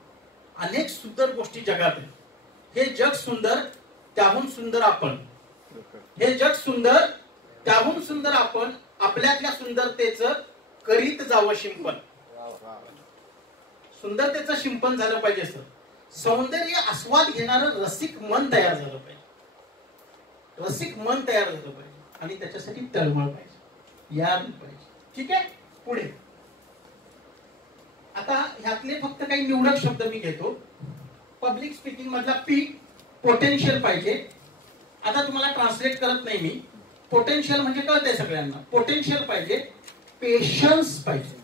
अनेक सुंदर गोष्टी जगात आहेत. हे जग सुंदर, त्याहून सुंदर आपण. हे जग सुंदर, त्याहून सुंदर आपण. आपल्यातल्या सुंदरतेचं करीत जावं शिंपण. सुंदरतेचं शिंपण झालं पाहिजे सर. सौंदर्य आस्वाद घेणारं रसिक मन तयार झालं पाहिजे. रसिक मन तयार झालं पाहिजे आणि त्याच्यासाठी तळमळ पाहिजे, याद पाहिजे. ठीक आहे, पुढे. आता ह्यातले फक्त काही निवडक शब्द मी घेतो. पब्लिक स्पीकिंग मधला पी, पोटेन्शियल पाहिजे. आता तुम्हाला ट्रान्सलेट करत नाही मी. पोटेन्शियल म्हणजे कळतंय सगळ्यांना. पोटेन्शियल पाहिजे, पेशन्स पाहिजे,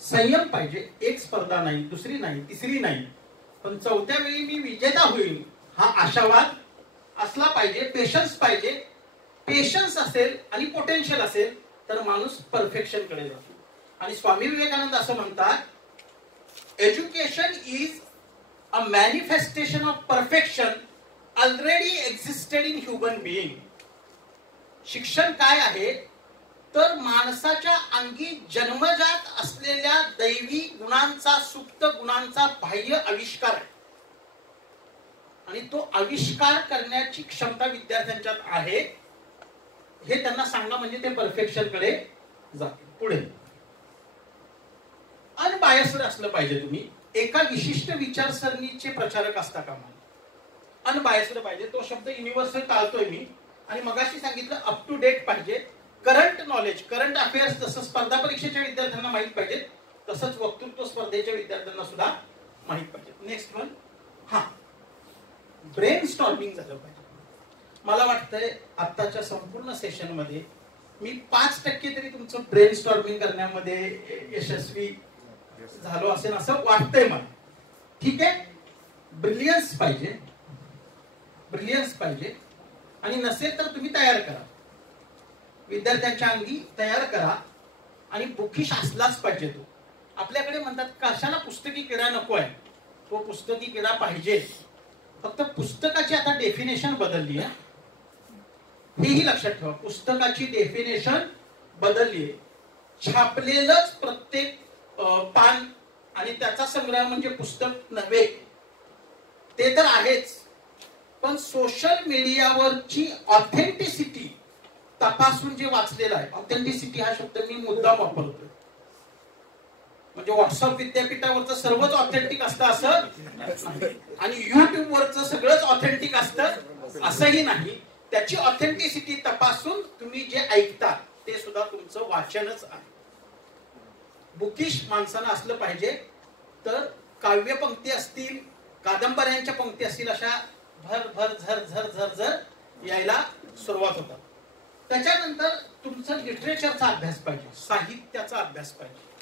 संयम पाहिजे. एक स्पर्धा नाही, दुसरी नाही, तिसरी नाही, पण चौथ्या वेळी मी विजेता होईल हा आशावाद असला पाहिजे. पेशन्स पाहिजे. पेशन्स असेल आणि पोटेन्शियल असेल तर माणूस परफेक्शन कडे जातो. आणि स्वामी विवेकानंद असं म्हणतात, education is a manifestation of perfection already existed in human being. शिक्षण काय आहे तर माणसाच्या अंगी जन्मजात असलेल्या दैवी गुणांचा, सुप्त गुणांचा बाह्य आविष्कार आहे. आणि तो आविष्कार करण्याची क्षमता विद्यार्थ्यांच्यात आहे हे त्यांना सांगा, म्हणजे ते परफेक्शन कडे जातील. पुढे. अनबायस्ड असलं पाहिजे तुम्ही. एका विशिष्ट विचारसरणीचे प्रचारक असता कामा नये. अनबायस्ड पाहिजे. तो शब्द युनिव्हर्सल टाळतोय मी. आणि मगाशी सांगितलं अप टू डेट पाहिजे. करंट नॉलेज, करंट अफेअर्स जसं स्पर्धा परीक्षेच्या विद्यार्थ्यांना माहित पाहिजे तसंच वक्तृत्व स्पर्धेच्या विद्यार्थ्यांना सुद्धा माहित पाहिजे. Next one. हा, ब्रेन स्टॉर्मिंग झालं पाहिजे. मला वाटतंय आत्ताच्या संपूर्ण सेशन मध्ये मी 5% तरी तुमचं ब्रेन स्टॉर्मिंग करण्यामध्ये यशस्वी झालो असेल असं वाटतंय मला. ठीक आहे. ब्रिलियन्स पाहिजे, ब्रिलियन्स पाहिजे. आणि नसेल तर तुम्ही तयार करा, विद्यार्थ्यांच्या अंगी तयार करा. आणि बुकिश असलाच पाहिजे तो. आपल्याकडे म्हणतात कशाला पुस्तकी किडा नको आहे, तो पुस्तकी किडा पाहिजे. फक्त पुस्तकाची आता डेफिनेशन बदलली आहे, हेही लक्षात ठेवा. पुस्तकाची डेफिनेशन बदलली आहे. छापलेलंच प्रत्येक पान आणि त्याचा संग्रह म्हणजे पुस्तक नव्हे, ते तर आहेच. पण सोशल मीडियावरची ऑथेंटिसिटी तपासून जे वाचलेलं आहे, ऑथेंटिसिटी हा शब्द मी मुद्दाम वापरतोय. म्हणजे व्हॉट्सअप विद्यापीठावरचं सर्वच ऑथेंटिक असतं असं नाही, आणि युट्यूब वरचं सगळंच ऑथेंटिक असतं असंही नाही. त्याची ऑथेंटिसिटी तपासून तुम्ही जे ऐकता ते सुद्धा तुमचं वाचनच आहे. बुकिश माणसानं असलं पाहिजे. तर काव्य पंक्ती असतील, कादंबऱ्यांच्या पंक्ती असतील, अशा भर भर झर झर झर झर यायला सुरुवात होतात. त्याच्यानंतर तुमचं लिटरेचरचा अभ्यास पाहिजे, साहित्याचा अभ्यास पाहिजे.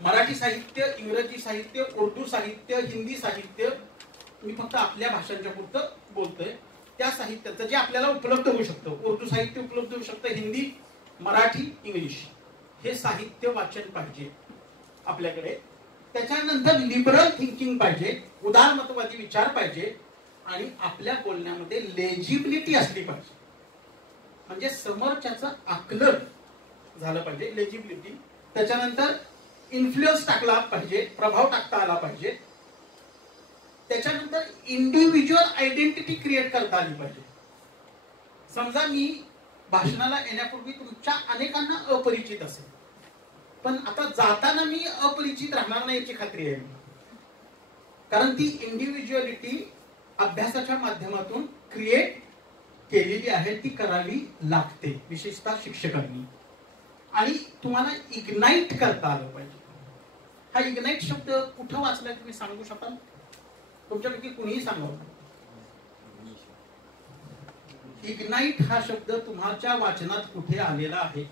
मराठी साहित्य, इंग्रजी साहित्य, उर्दू साहित्य, हिंदी साहित्य, मी फक्त आपल्या भाषांच्या पुरतं बोलतोय. त्या साहित्याचं जे आपल्याला उपलब्ध होऊ शकतं, उर्दू साहित्य उपलब्ध होऊ शकतं, हिंदी, मराठी, इंग्लिश, हे साहित्य वाचन पाहिजे आपल्याकडे. त्याच्यानंतर लिबरल थिंकिंग पाहिजे, उदारमतवादी विचार पाहिजे. आणि आपल्या बोलण्यामध्ये लेजिबिलिटी असली पाहिजे, म्हणजे समोरच्याचं आकलन झालं पाहिजे, लेजिबिलिटी. त्याच्यानंतर इन्फ्लुएन्स टाकला पाहिजे, प्रभाव टाकता आला पाहिजे. त्याच्यानंतर इंडिव्हिज्युअल आयडेंटिटी क्रिएट करता आली पाहिजे. समजा मी भाषणाला येण्यापूर्वी तुमच्या अनेकांना अपरिचित असेल, पण आता जाताना मी अपरिचित राहणार नाही याची खात्री आहे, कारण ती इंडिव्हिज्युअलिटी अभ्यासाच्या माध्यमातून क्रिएट केलेली आहे, ती करावी लागते, विशेषतः शिक्षकांनी. आणि तुम्हाला इग्नाइट करता आलं पाहिजे. हा इग्नाइट शब्द कुठं वाचलाय तुम्ही सांगू शकाल? तुमच्यापैकी कुणीही सांगावं. इग्नाइट हा शब्द तुमच्या वाचनात कुठे आलेला आहे?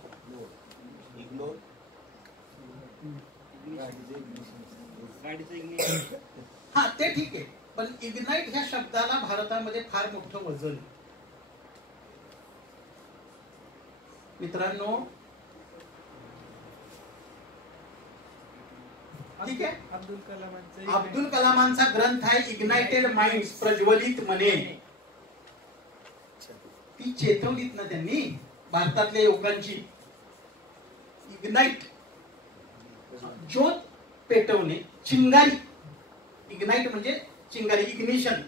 हा, ते ठीक आहे, पण इग्नाइट ह्या शब्दाला भारतामध्ये फार मोठं वजन आहे. मित्रांनो, ठीक आहे, अब्दुल कलामांचा ग्रंथ आहे इग्नाइटेड माइंड्स, प्रज्वलित मने. ती चेतवलीत ना त्यांनी भारतातल्या युवकांची. इग्नाइट, ज्योत पेटवणे, चिंगारी. इग्नाइट म्हणजे चिंगारी, इग्निशन.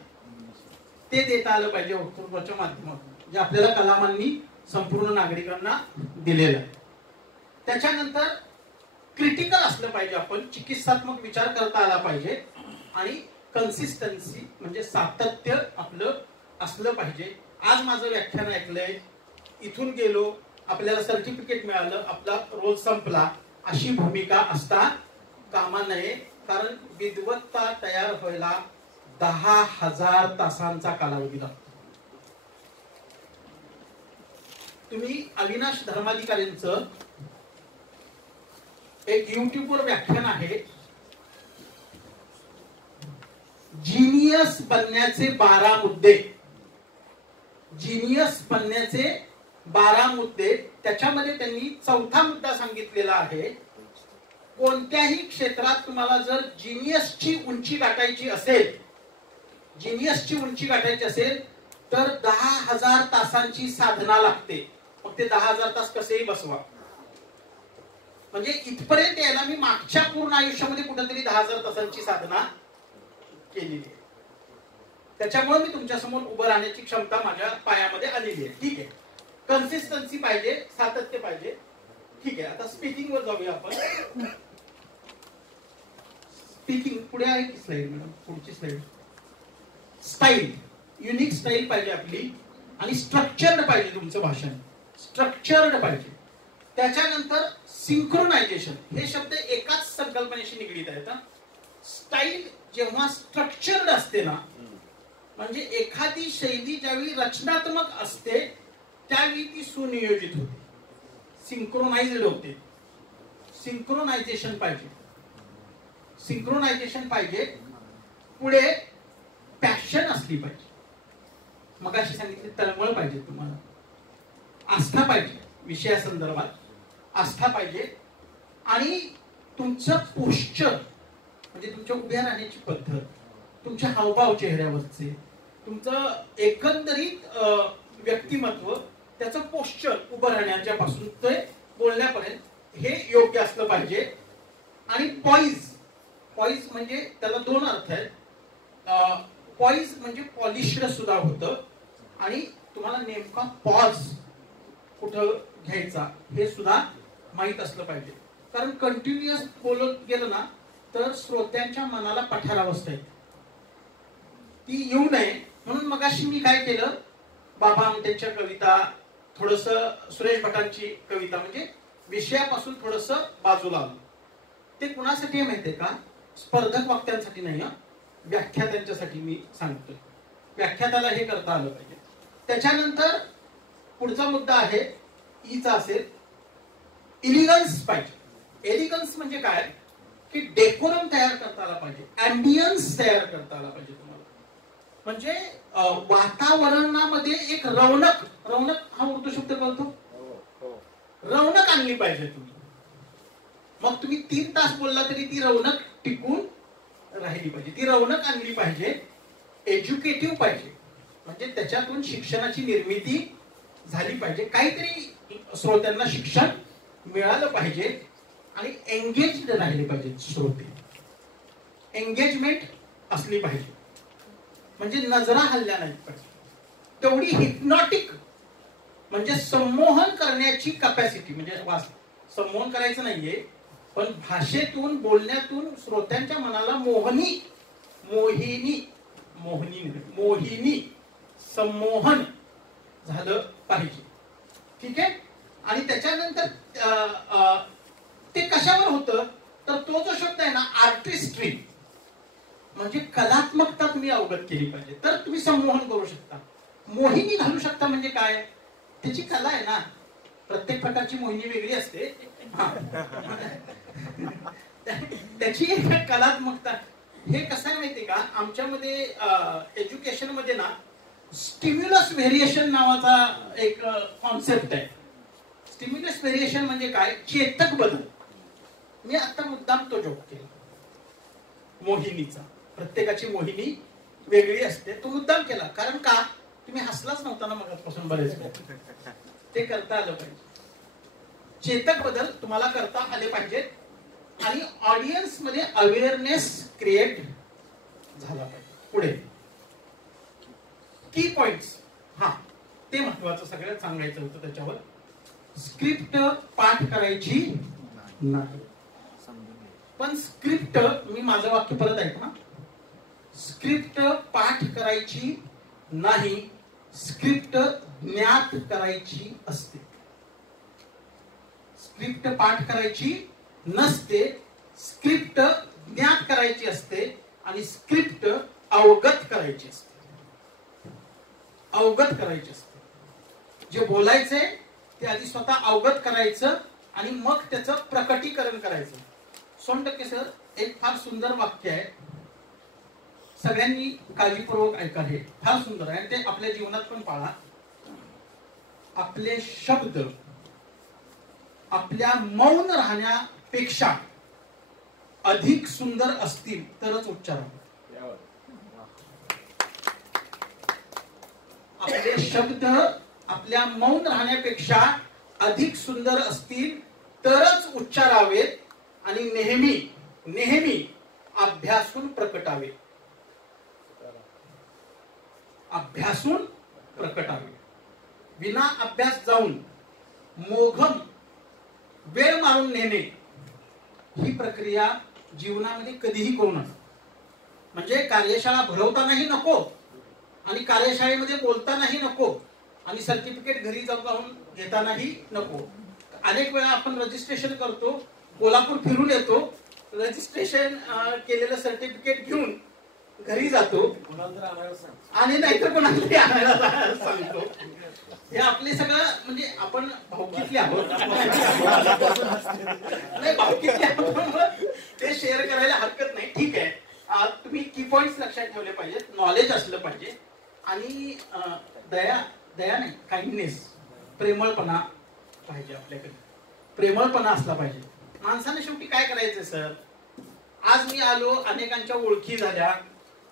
ते देता आलं पाहिजे वक्तृत्वाच्या माध्यमातून, जे आपल्याला कलामांनी संपूर्ण नागरिकांना दिलेलं आहे. त्याच्यानंतर क्रिटिकल असलं पाहिजे, आपण चिकित्सात्मक विचार करता आला पाहिजे. आणि कन्सिस्टन्सी म्हणजे सातत्य आपलं असलं पाहिजे. आज माझं व्याख्यान ऐकलंय, इथून गेलो, आपल्याला सर्टिफिकेट मिळालं, आपला रोल संपला, अशी भूमिका असता कामा नये. कारण विद्वत्ता तयार व्हायला 10,000 तासांचा कालावधी लागतो. तुम्ही अविनाश धर्माधिकारींचं एक युट्यूबवर व्याख्यान आहे, जीनियस बनण्याचे 12 मुद्दे. जीनियस बनण्याचे 12 मुद्दे. त्याच्यामध्ये त्यांनी 4था मुद्दा सांगितलेला आहे, कोणत्याही क्षेत्रात तुम्हाला जर जीनियसची उंची गाठायची असेल, जीनियसची उंची गाठायची असेल तर 10,000 तासांची साधना लागते. मग ते 10,000 तास कसेही बसवा. म्हणजे इथपर्यंत यायला मी मागच्या पूर्ण आयुष्यामध्ये कुठेतरी 10,000 तासांची साधना केलेली आहे. त्याच्यामुळे मी तुमच्या समोर उभं राहण्याची क्षमता माझ्या पायामध्ये आलेली आहे. ठीक आहे, कन्सिस्टन्सी पाहिजे, सातत्य पाहिजे. ठीक आहे, आता स्पीकिंग वर जाऊया आपण. स्पीकिंग पुढे आहे की स्लाइड मॅडम? पुढची स्लाइड. स्टाईल, युनिक स्टाईल पाहिजे आपली. आणि स्ट्रक्चर्ड पाहिजे तुमचं भाषण, स्ट्रक्चर्ड पाहिजे. त्याच्यानंतर सिंक्रोनायझेशन, हे शब्द एकाच संकल्पनेशी निगडीत आहेत. स्टाईल जेव्हा स्ट्रक्चर्ड असते ना, म्हणजे एखादी शैली ज्यावेळी रचनात्मक असते त्यावेळी ती सुनियोजित होते, सिंक्रोनाइज्ड होते. सिंक्रोनायझेशन पाहिजे, सिंक्रोनायझेशन पाहिजे. पुढे पॅशन असली पाहिजे. मगाशी सांगितले तळमळ पाहिजे तुम्हाला. आस्था पाहिजे, विषयासंदर्भात आस्था पाहिजे. आणि तुमचं पोश्चर म्हणजे तुमच्या उभ्या राहण्याची पद्धत, तुमचे हावभाव चेहऱ्यावरचे, तुमचं एकंदरीत व्यक्तिमत्व, त्याचं पोश्चर उभं राहण्याच्या पासून ते बोलण्यापर्यंत हे योग्य असलं पाहिजे. आणि पॉइज, पॉइज म्हणजे त्याला 2 अर्थ आहेत. पॉइज म्हणजे पॉलिश्ड सुद्धा होतं. आणि तुम्हाला नेमका पॉज कुठं घ्यायचा हे सुद्धा माहित असलं पाहिजे. कारण कंटिन्युअस बोलत गेलं ना तर श्रोत्यांच्या मनाला पठारावस्था येते, ती येऊ नये. म्हणून मगाशी मी काय केलं, बाबा आमटेंच्या कविता, थोडस सुरेश भटांची कविता, म्हणजे विषयापासून थोडस बाजूला आलं. ते कुणासाठी माहितीये का? स्पर्धक वक्त्यांसाठी नाही, व्याख्यात्यांच्यासाठी मी सांगतोय. व्याख्याताला हे करता आलं पाहिजे. त्याच्यानंतर पुढचा मुद्दा आहे, ईचा असेल, इलिगन्स पाहिजे. एलिगन्स म्हणजे काय की डेकोरम तयार करता आला पाहिजे, अँबियन्स तयार करता आला पाहिजे तुम्हाला. म्हणजे वातावरणामध्ये एक रौनक, रौनक हा उर्दू शब्द कळतो, रौनक आणली पाहिजे तुम्ही. मग तुम्ही 3 तास बोलला तरी ती रौनक टिकून राहिली पाहिजे, ती रौनक आणली पाहिजे. एज्युकेटिव्ह पाहिजे, म्हणजे त्याच्यातून शिक्षणाची निर्मिती झाली पाहिजे, काहीतरी श्रोत्यांना शिक्षण मिळालं पाहिजे. आणि एंगेज्ड राहिले पाहिजे श्रोते, एंगेजमेंट असली पाहिजे, म्हणजे नजरा हल्ल्या नाहीत पाहिजे. तेवढी हिप्नॉटिक म्हणजे संमोहन करण्याची कॅपॅसिटी, म्हणजे संमोहन करायचं नाहीये, पण भाषेतून बोलण्यातून श्रोत्यांच्या मनाला मोहिनी मोहिनी संमोहन झालं पाहिजे. ठीक आहे. आणि त्याच्यानंतर ते कशावर होतं तर तो जो शब्द आहे ना आर्टिस्ट्री म्हणजे कलात्मकता तुम्ही अवगत केली पाहिजे तर तुम्ही संमोहन करू शकता. मोहिनी घालू शकता म्हणजे काय त्याची कला आहे ना. प्रत्येक प्रकारची मोहिनी वेगळी असते. त्याची एक कलात्मकता. हे कसं आहे माहितीये का आमच्यामध्ये एज्युकेशन मध्ये ना स्टिम्युलस व्हेरिएशन नावाचा एक कॉन्सेप्ट आहे. स्टिम्युलस व्हेरिएशन म्हणजे काय चेतक बदल. मी आता मुद्दाम तो जोक केला मोहिनीचा. प्रत्येकाची मोहिनी वेगळी असते. तो मुद्दाम केला कारण का तुम्ही हसलाच नव्हता ना मगापासून बरेच वेळ. ते करता आलं पाहिजे. चेतक बदल तुम्हाला करता आले पाहिजेत आणि ऑडियन्स मध्ये अवेअरनेस क्रिएट झाला पाहिजे. पुढे की पॉइंट्स. हा ते महत्वाचं सगळ्यात सांगायचं होतं. त्याच्यावर स्क्रिप्ट पाठ करायची नाही. पण स्क्रिप्ट मी माझं वाक्य परत ऐक ना. स्क्रिप्ट पाठ करायची नाही स्क्रिप्ट ज्ञात करायची असते. स्क्रिप्ट पाठ करायची नसते स्क्रिप्ट ज्ञात करायची असते आणि स्क्रिप्ट अवगत करायची असते. अवगत करायची असते. जे बोलायचंय ते आधी स्वतः अवगत करायचं आणि मग त्याचं प्रकटीकरण करायचं. सोनटक्के सर एक फार सुंदर वाक्य आहे. सगळ्यांनी काळजीपूर्वक ऐका. हे फार सुंदर आहे आणि ते आपल्या जीवनात पण पाळा. आपले शब्द आपल्या मौन राहण्यापेक्षा अधिक सुंदर असतील तरच उच्चार होतात. आपले शब्द आपल्या मौन राहण्यापेक्षा अधिक सुंदर असतील तरच उच्चारावेत आणि नेहमी नेहमी अभ्यासून प्रकटावे. अभ्यासून प्रकटावे. विना अभ्यास जाऊन मोघम वेळ मारून नेणे ही प्रक्रिया जीवनामध्ये कधीही करू नका. म्हणजे कार्यशाळा भरवतानाही नको आणि कार्यशाळेमध्ये बोलतानाही नको आणि सर्टिफिकेट घरी जाऊन घेतानाही नको. अनेक वेळा आपण रजिस्ट्रेशन करतो कोल्हापूर फिरून येतो रजिस्ट्रेशन केलेलं सर्टिफिकेट घेऊन घरी जातो आणि नाहीतर कोणाला आणायला सांगतो. हे आपले सगळं म्हणजे आपण भावकीतले आहोत. नाही भावकीतले आहोत ते शेअर करायला हरकत नाही. ठीक आहे. तुम्ही की पॉइंट्स लक्षात ठेवले पाहिजेत. नॉलेज असलं पाहिजे आणि दया नाही काइंडनेस प्रेमळपणा पाहिजे. आपल्याकडे प्रेमळपणा असला पाहिजे. माणसाने शेवटी काय करायचं सर आज मी आलो अनेकांच्या ओळखी झाल्या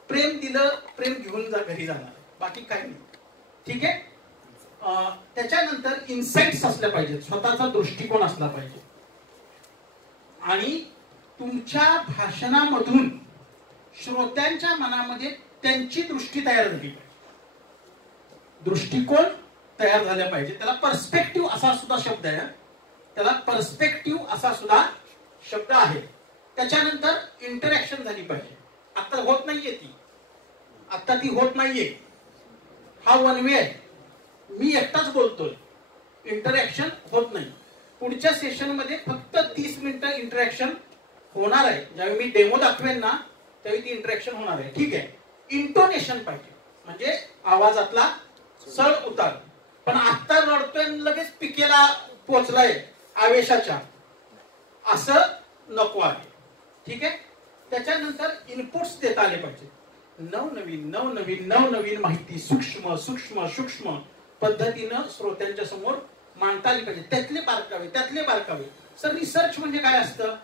प्रेम दिलं प्रेम घेऊन घरी जाणार बाकी काही नाही. ठीक आहे. त्याच्यानंतर इन्साइट्स असल्या पाहिजेत. स्वतःचा दृष्टिकोन असला पाहिजे आणि तुमच्या भाषणामधून श्रोत्यांच्या मनामध्ये त्यांची दृष्टी तयार झाली पाहिजे. दृष्टिकोन तयार झाला पाहिजे. त्याला पर्स्पेक्टिव्ह असा सुद्धा शब्द आहे. त्याला पर्स्पेक्टिव्ह असा सुद्धा शब्द आहे. त्याच्यानंतर इंटरॅक्शन झाली पाहिजे. आता होत नाहीये ती. आता ती होत नाहीये. हा वन वे आहे. मी एकटाच बोलतोय. इंटरॅक्शन होत नाही. पुढच्या सेशन मध्ये फक्त 30 मिनिटं इंटरॅक्शन होणार आहे. ज्यावेळी मी डेमो दाखवेन ना त्यावेळी ती इंटरॅक्शन होणार आहे. ठीक आहे. इंटोनेशन पाहिजे म्हणजे आवाजातला चढ उतार. पण आता रडतोय लगेच पिकेला पोचलाय आवेशाच्या असं नको आहे. ठीक आहे. त्याच्यानंतर इनपुट्स देता आले पाहिजे. नवनवीन माहिती सूक्ष्म सूक्ष्म सूक्ष्म पद्धतीनं श्रोत्यांच्या समोर मांडता आली पाहिजे. त्यातले बारकावे. सर रिसर्च म्हणजे काय असतं.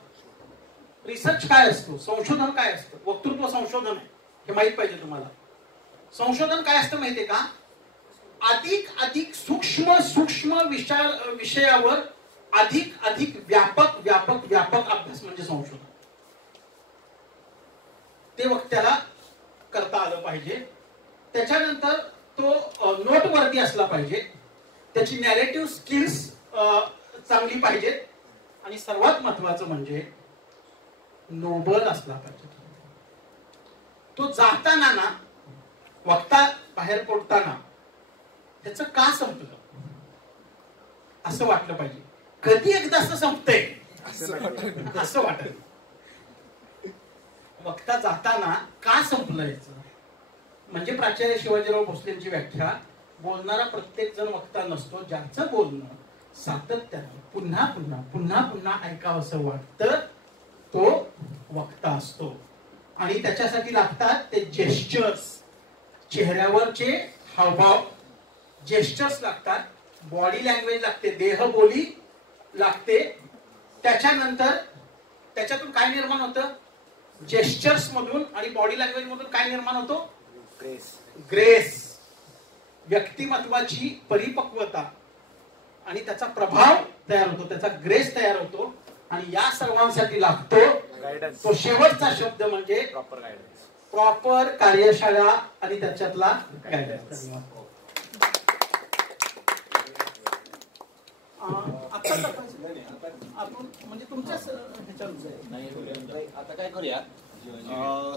रिसर्च काय असतो. संशोधन काय असतं. वक्तृत्व संशोधन आहे हे माहित पाहिजे तुम्हाला. संशोधन काय असतं माहितीये का अधिक सूक्ष्म सूक्ष्म विषयावर अधिक व्यापक अभ्यास म्हणजे संशोधन. ते वक्त्याला करता आलं पाहिजे. त्याच्यानंतर तो नोटवरती असला पाहिजे. त्याची नॅरेटिव्ह स्किल्स चांगली पाहिजेत आणि सर्वात महत्वाचं म्हणजे नोबल असला पाहिजे. तो जाताना ना वक्ता बाहेर पडताना त्याचं का संपलं असं वाटलं पाहिजे. कधी एकदाच संपतंय असं वाटत. वक्ता जाताना का संपलं याचं म्हणजे प्राचार्य शिवाजीराव भोसलेंची व्याख्या, बोलणारा प्रत्येक जण वक्ता नसतो, ज्याचं बोलणं सातत्यानं पुन्हा पुन्हा पुन्हा पुन्हा ऐकावंसं वाटतं तो वक्ता असतो. आणि त्याच्यासाठी लागतात ते जेस्चर्स, चेहऱ्यावरचे हावभाव, जेस्चर्स लागतात, बॉडी लँग्वेज लागते, देहबोली लागते. त्याच्यानंतर त्याच्यातून काय निर्माण होतं, जेस्चर्स मधून आणि बॉडी लँग्वेज मधून काय निर्माण होतो, ग्रेस, व्यक्तिमत्वाची परिपक्वता आणि त्याचा प्रभाव तयार होतो, त्याचा ग्रेस तयार होतो. आणि या सर्वांसाठी लागतो तो शेवटचा शब्द म्हणजे प्रॉपर कार्यशाळा आणि त्याच्यातला गायडन्स. आपण म्हणजे तुमच्याच आता काय करूया,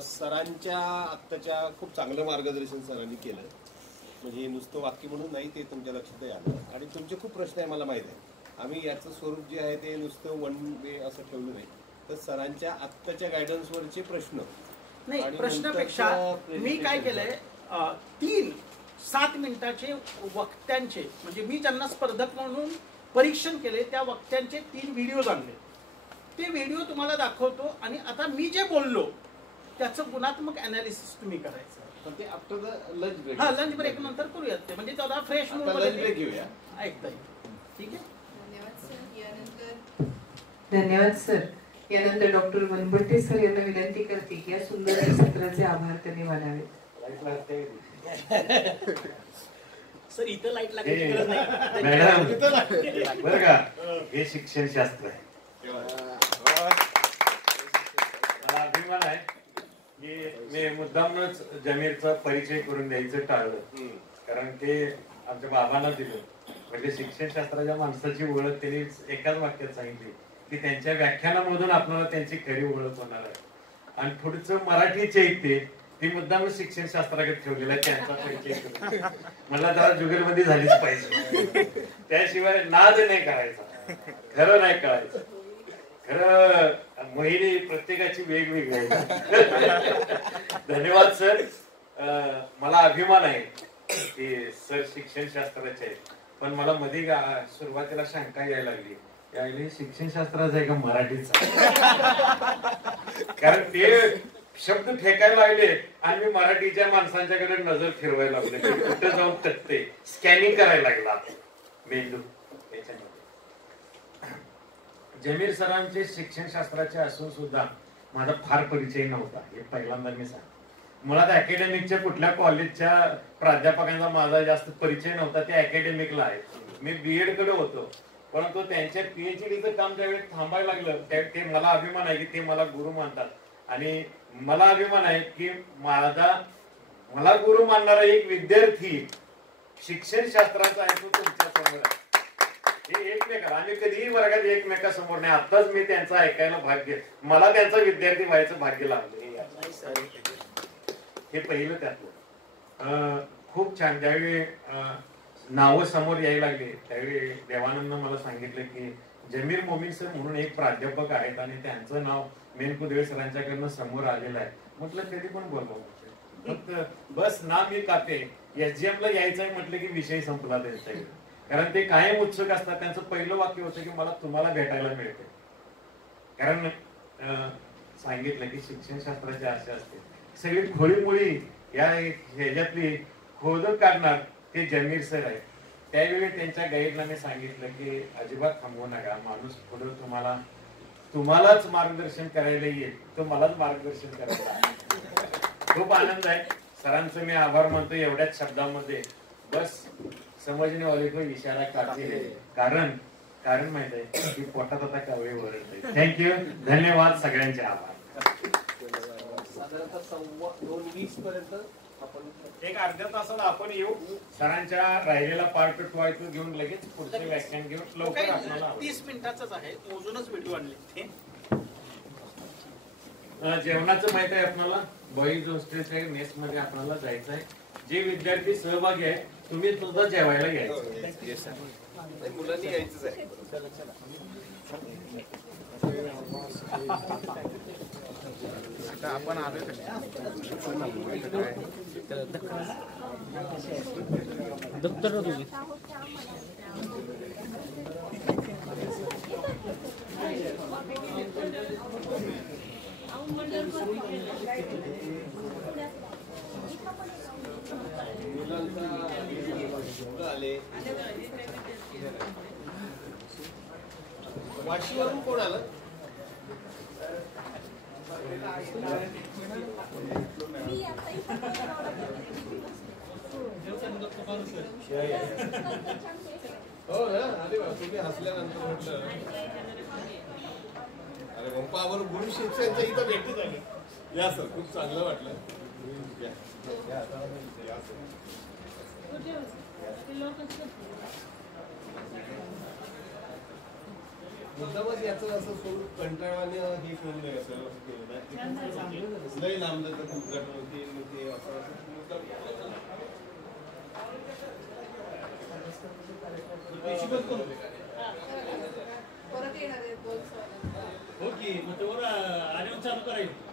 सरांच्या आत्ताच्या खूप चांगलं मार्गदर्शन सरांनी केलं. म्हणजे नुसतं वाक्य म्हणून नाही, ते तुमच्या लक्षातही आलं. आणि तुमचे खूप प्रश्न आहे मला माहित आहे. आम्ही याचं स्वरूप जे आहे ते नुसतं वन वे असं ठेवलं नाही, तर सरांच्या आत्ताच्या गायडन्सवरचे प्रश्न नाही. प्रश्नापेक्षा मी काय केलंय, 3-7 मिनिटाचे वक्त्यांचे, म्हणजे मी ज्यांना स्पर्धक म्हणून परीक्षण केले त्या वक्त्यांचे 3 व्हिडिओ आणले. ते व्हिडिओ तुम्हाला दाखवतो आणि आता मी जे बोललो त्याचं गुणात्मक अनालिसिस तुम्ही करायचं. पण ते आफ्टर द लंच ब्रेक, हा लंच ब्रेक नंतर करूयात ते, म्हणजे त्याला फ्रेश मूड मध्ये ब्रेक घेऊया. ऐकता येईल. ठीक आहे. धन्यवाद सर. यानंतर डॉक्टर वनबट्टे सर यांना विनंती करते की या सुंदर सत्राचे आभार त्यांनी मानावेत. सर इथं लाईट लागायची गरज नाही मॅडम, बरं का, हे शिक्षण शास्त्र आहे. मला अभिमान आहे की मी मुद्दामच जमीरचा परिचय करून द्यायचं टाळलं, कारण ते आमच्या बाबांना दिलं. म्हणजे शिक्षण शास्त्राच्या माणसाची ओळख त्यांनी एकाच वाक्यात सांगितली की त्यांच्या व्याख्यानामधून आपल्याला त्यांची खरी ओळख होणार आहे. आणि पुढचं मराठी चैत्य ती मुद्दाम शिक्षण शास्त्राकडे ठेवलेला आहे, त्यांचा परिचय मला जरा जुगलबंदी झालीच पाहिजे. त्याशिवाय नाद नाही करायचा, खरं नाही कळायचं. खरं मोहिनी प्रत्येकाची वेगवेगळी आहे. धन्यवाद सर. मला अभिमान आहे की सर शिक्षण शास्त्राचे आहेत, पण मला मध्ये सुरुवातीला शंका यायला लागली, यावेळी शिक्षण शास्त्राचं आहे का मराठीचं. कारण ते शब्द फेकायला लागले आणि मी मराठीच्या माणसांच्याकडे नजर फिरवायला लागले, कुठे जाऊन तटते, स्कॅनिंग करायला लागला मेंदू. त्याच्यामध्ये जमीर सरांचे शिक्षण शास्त्राचे असून सुद्धा माझा फार परिचय नव्हता, हे पहिल्यांदा मी सांग. मुळात अकॅडमिकच्या कुठल्या कॉलेजच्या प्राध्यापकांचा माझा जास्त परिचय नव्हता, ते अकॅडमिकला आहे. मी बीएड कडे होतो, परंतु त्यांच्या पीएचडीचं काम ज्यावेळी थांबायला लागलं त्यावेळी ते मला अभिमान आहे की ते मला गुरु मानतात. आणि मला अभिमान आहे की मला गुरु मानणारा एक विद्यार्थी शिक्षण शास्त्राचा आहे तो तुमच्या समोर आहे. हे एकमेकाला आम्ही कधीही वर्गात एकमेकासमोर नाही. आताच मी त्यांचं ऐकायला भाग्य, मला त्यांचा विद्यार्थी व्हायचं भाग्य लाभलं. हे पहिलं त्यातलं खूप छान. ज्यावेळी नावं समोर यायला लागले त्यावेळी देवानंद मला सांगितलं की जमीर मोमीन सर म्हणून एक प्राध्यापक आहेत आणि त्यांचं नाव मेनकुदेव सरांच्याकडनं समोर आलेलं आहे. म्हटलं कधी पण बोललो, फक्त बस ना मी काते SGM ला यायचं आहे म्हटलं की विषय संपला त्यांच्याकडे. कारण ते कायम उत्सुक असतात. त्यांचं पहिलं वाक्य होतं की मला तुम्हाला भेटायला मिळते. कारण सांगितलं की शिक्षण शास्त्राचे असे असते, सगळी खोळीमुळी या ह्याच्यातली खोदून काढणार ते जमीर सर आहे. त्यावेळी त्यांच्या गाईडला मी सांगितलं की अजिबात थांबवू नका, माणूस पुढे तुम्हालाच मार्गदर्शन करायला येईल, तो मलाच मार्गदर्शन करायला. खूप आनंद आहे. सरांचं मी आभार मानतो एवढ्याच शब्दामध्ये. बस समजणे वाले को इशारा काढते है. कारण माहित आहे की पोटात आता कावळे ओरडते. थँक्यू, धन्यवाद, सगळ्यांचे आभार. साधारणतः 2:20 पर्यंत आपण एक अर्ध्या तासाला आपण येऊ. सरांच्या राहिलेला पार्ट 2 आहे तो घेऊन लगेच पुढचे व्याख्यान घेऊन लवकर आपल्याला 30 मिनिटाचाच आहे, मोजूनच व्हिडिओ आणले ते. जेवणाचं माहित आहे आपल्याला, बॉईज हॉस्टेलच्या मेस मध्ये आपल्याला जायचं आहे. जे विद्यार्थी सहभागी आहे तुम्ही सुद्धा जेवायला घ्यायचं. Yes sir. मुलांनी यायचंच आहे. आता आपण आलो दप्तर तुम्ही आले. वाशीवरून कोण आलं? हो ना, अरे वा, तुम्ही हसल्यानंतर म्हटलं अरे पंपावर गुरु शिष्यांच्या इथं भेटी झाली. या सर, खूप चांगलं वाटलं. या. या सर. मुद्दामच याचं असं स्वरूप कंटाळवाने हे करू नये असं लय लांबलं उद्घाटन होते असं हो की मग तेवढं आल्यावर चालू करायचं.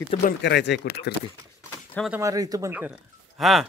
इथं बंद करायचं आहे कुठं तर ते थांबा थांबा इथं बंद करा. हां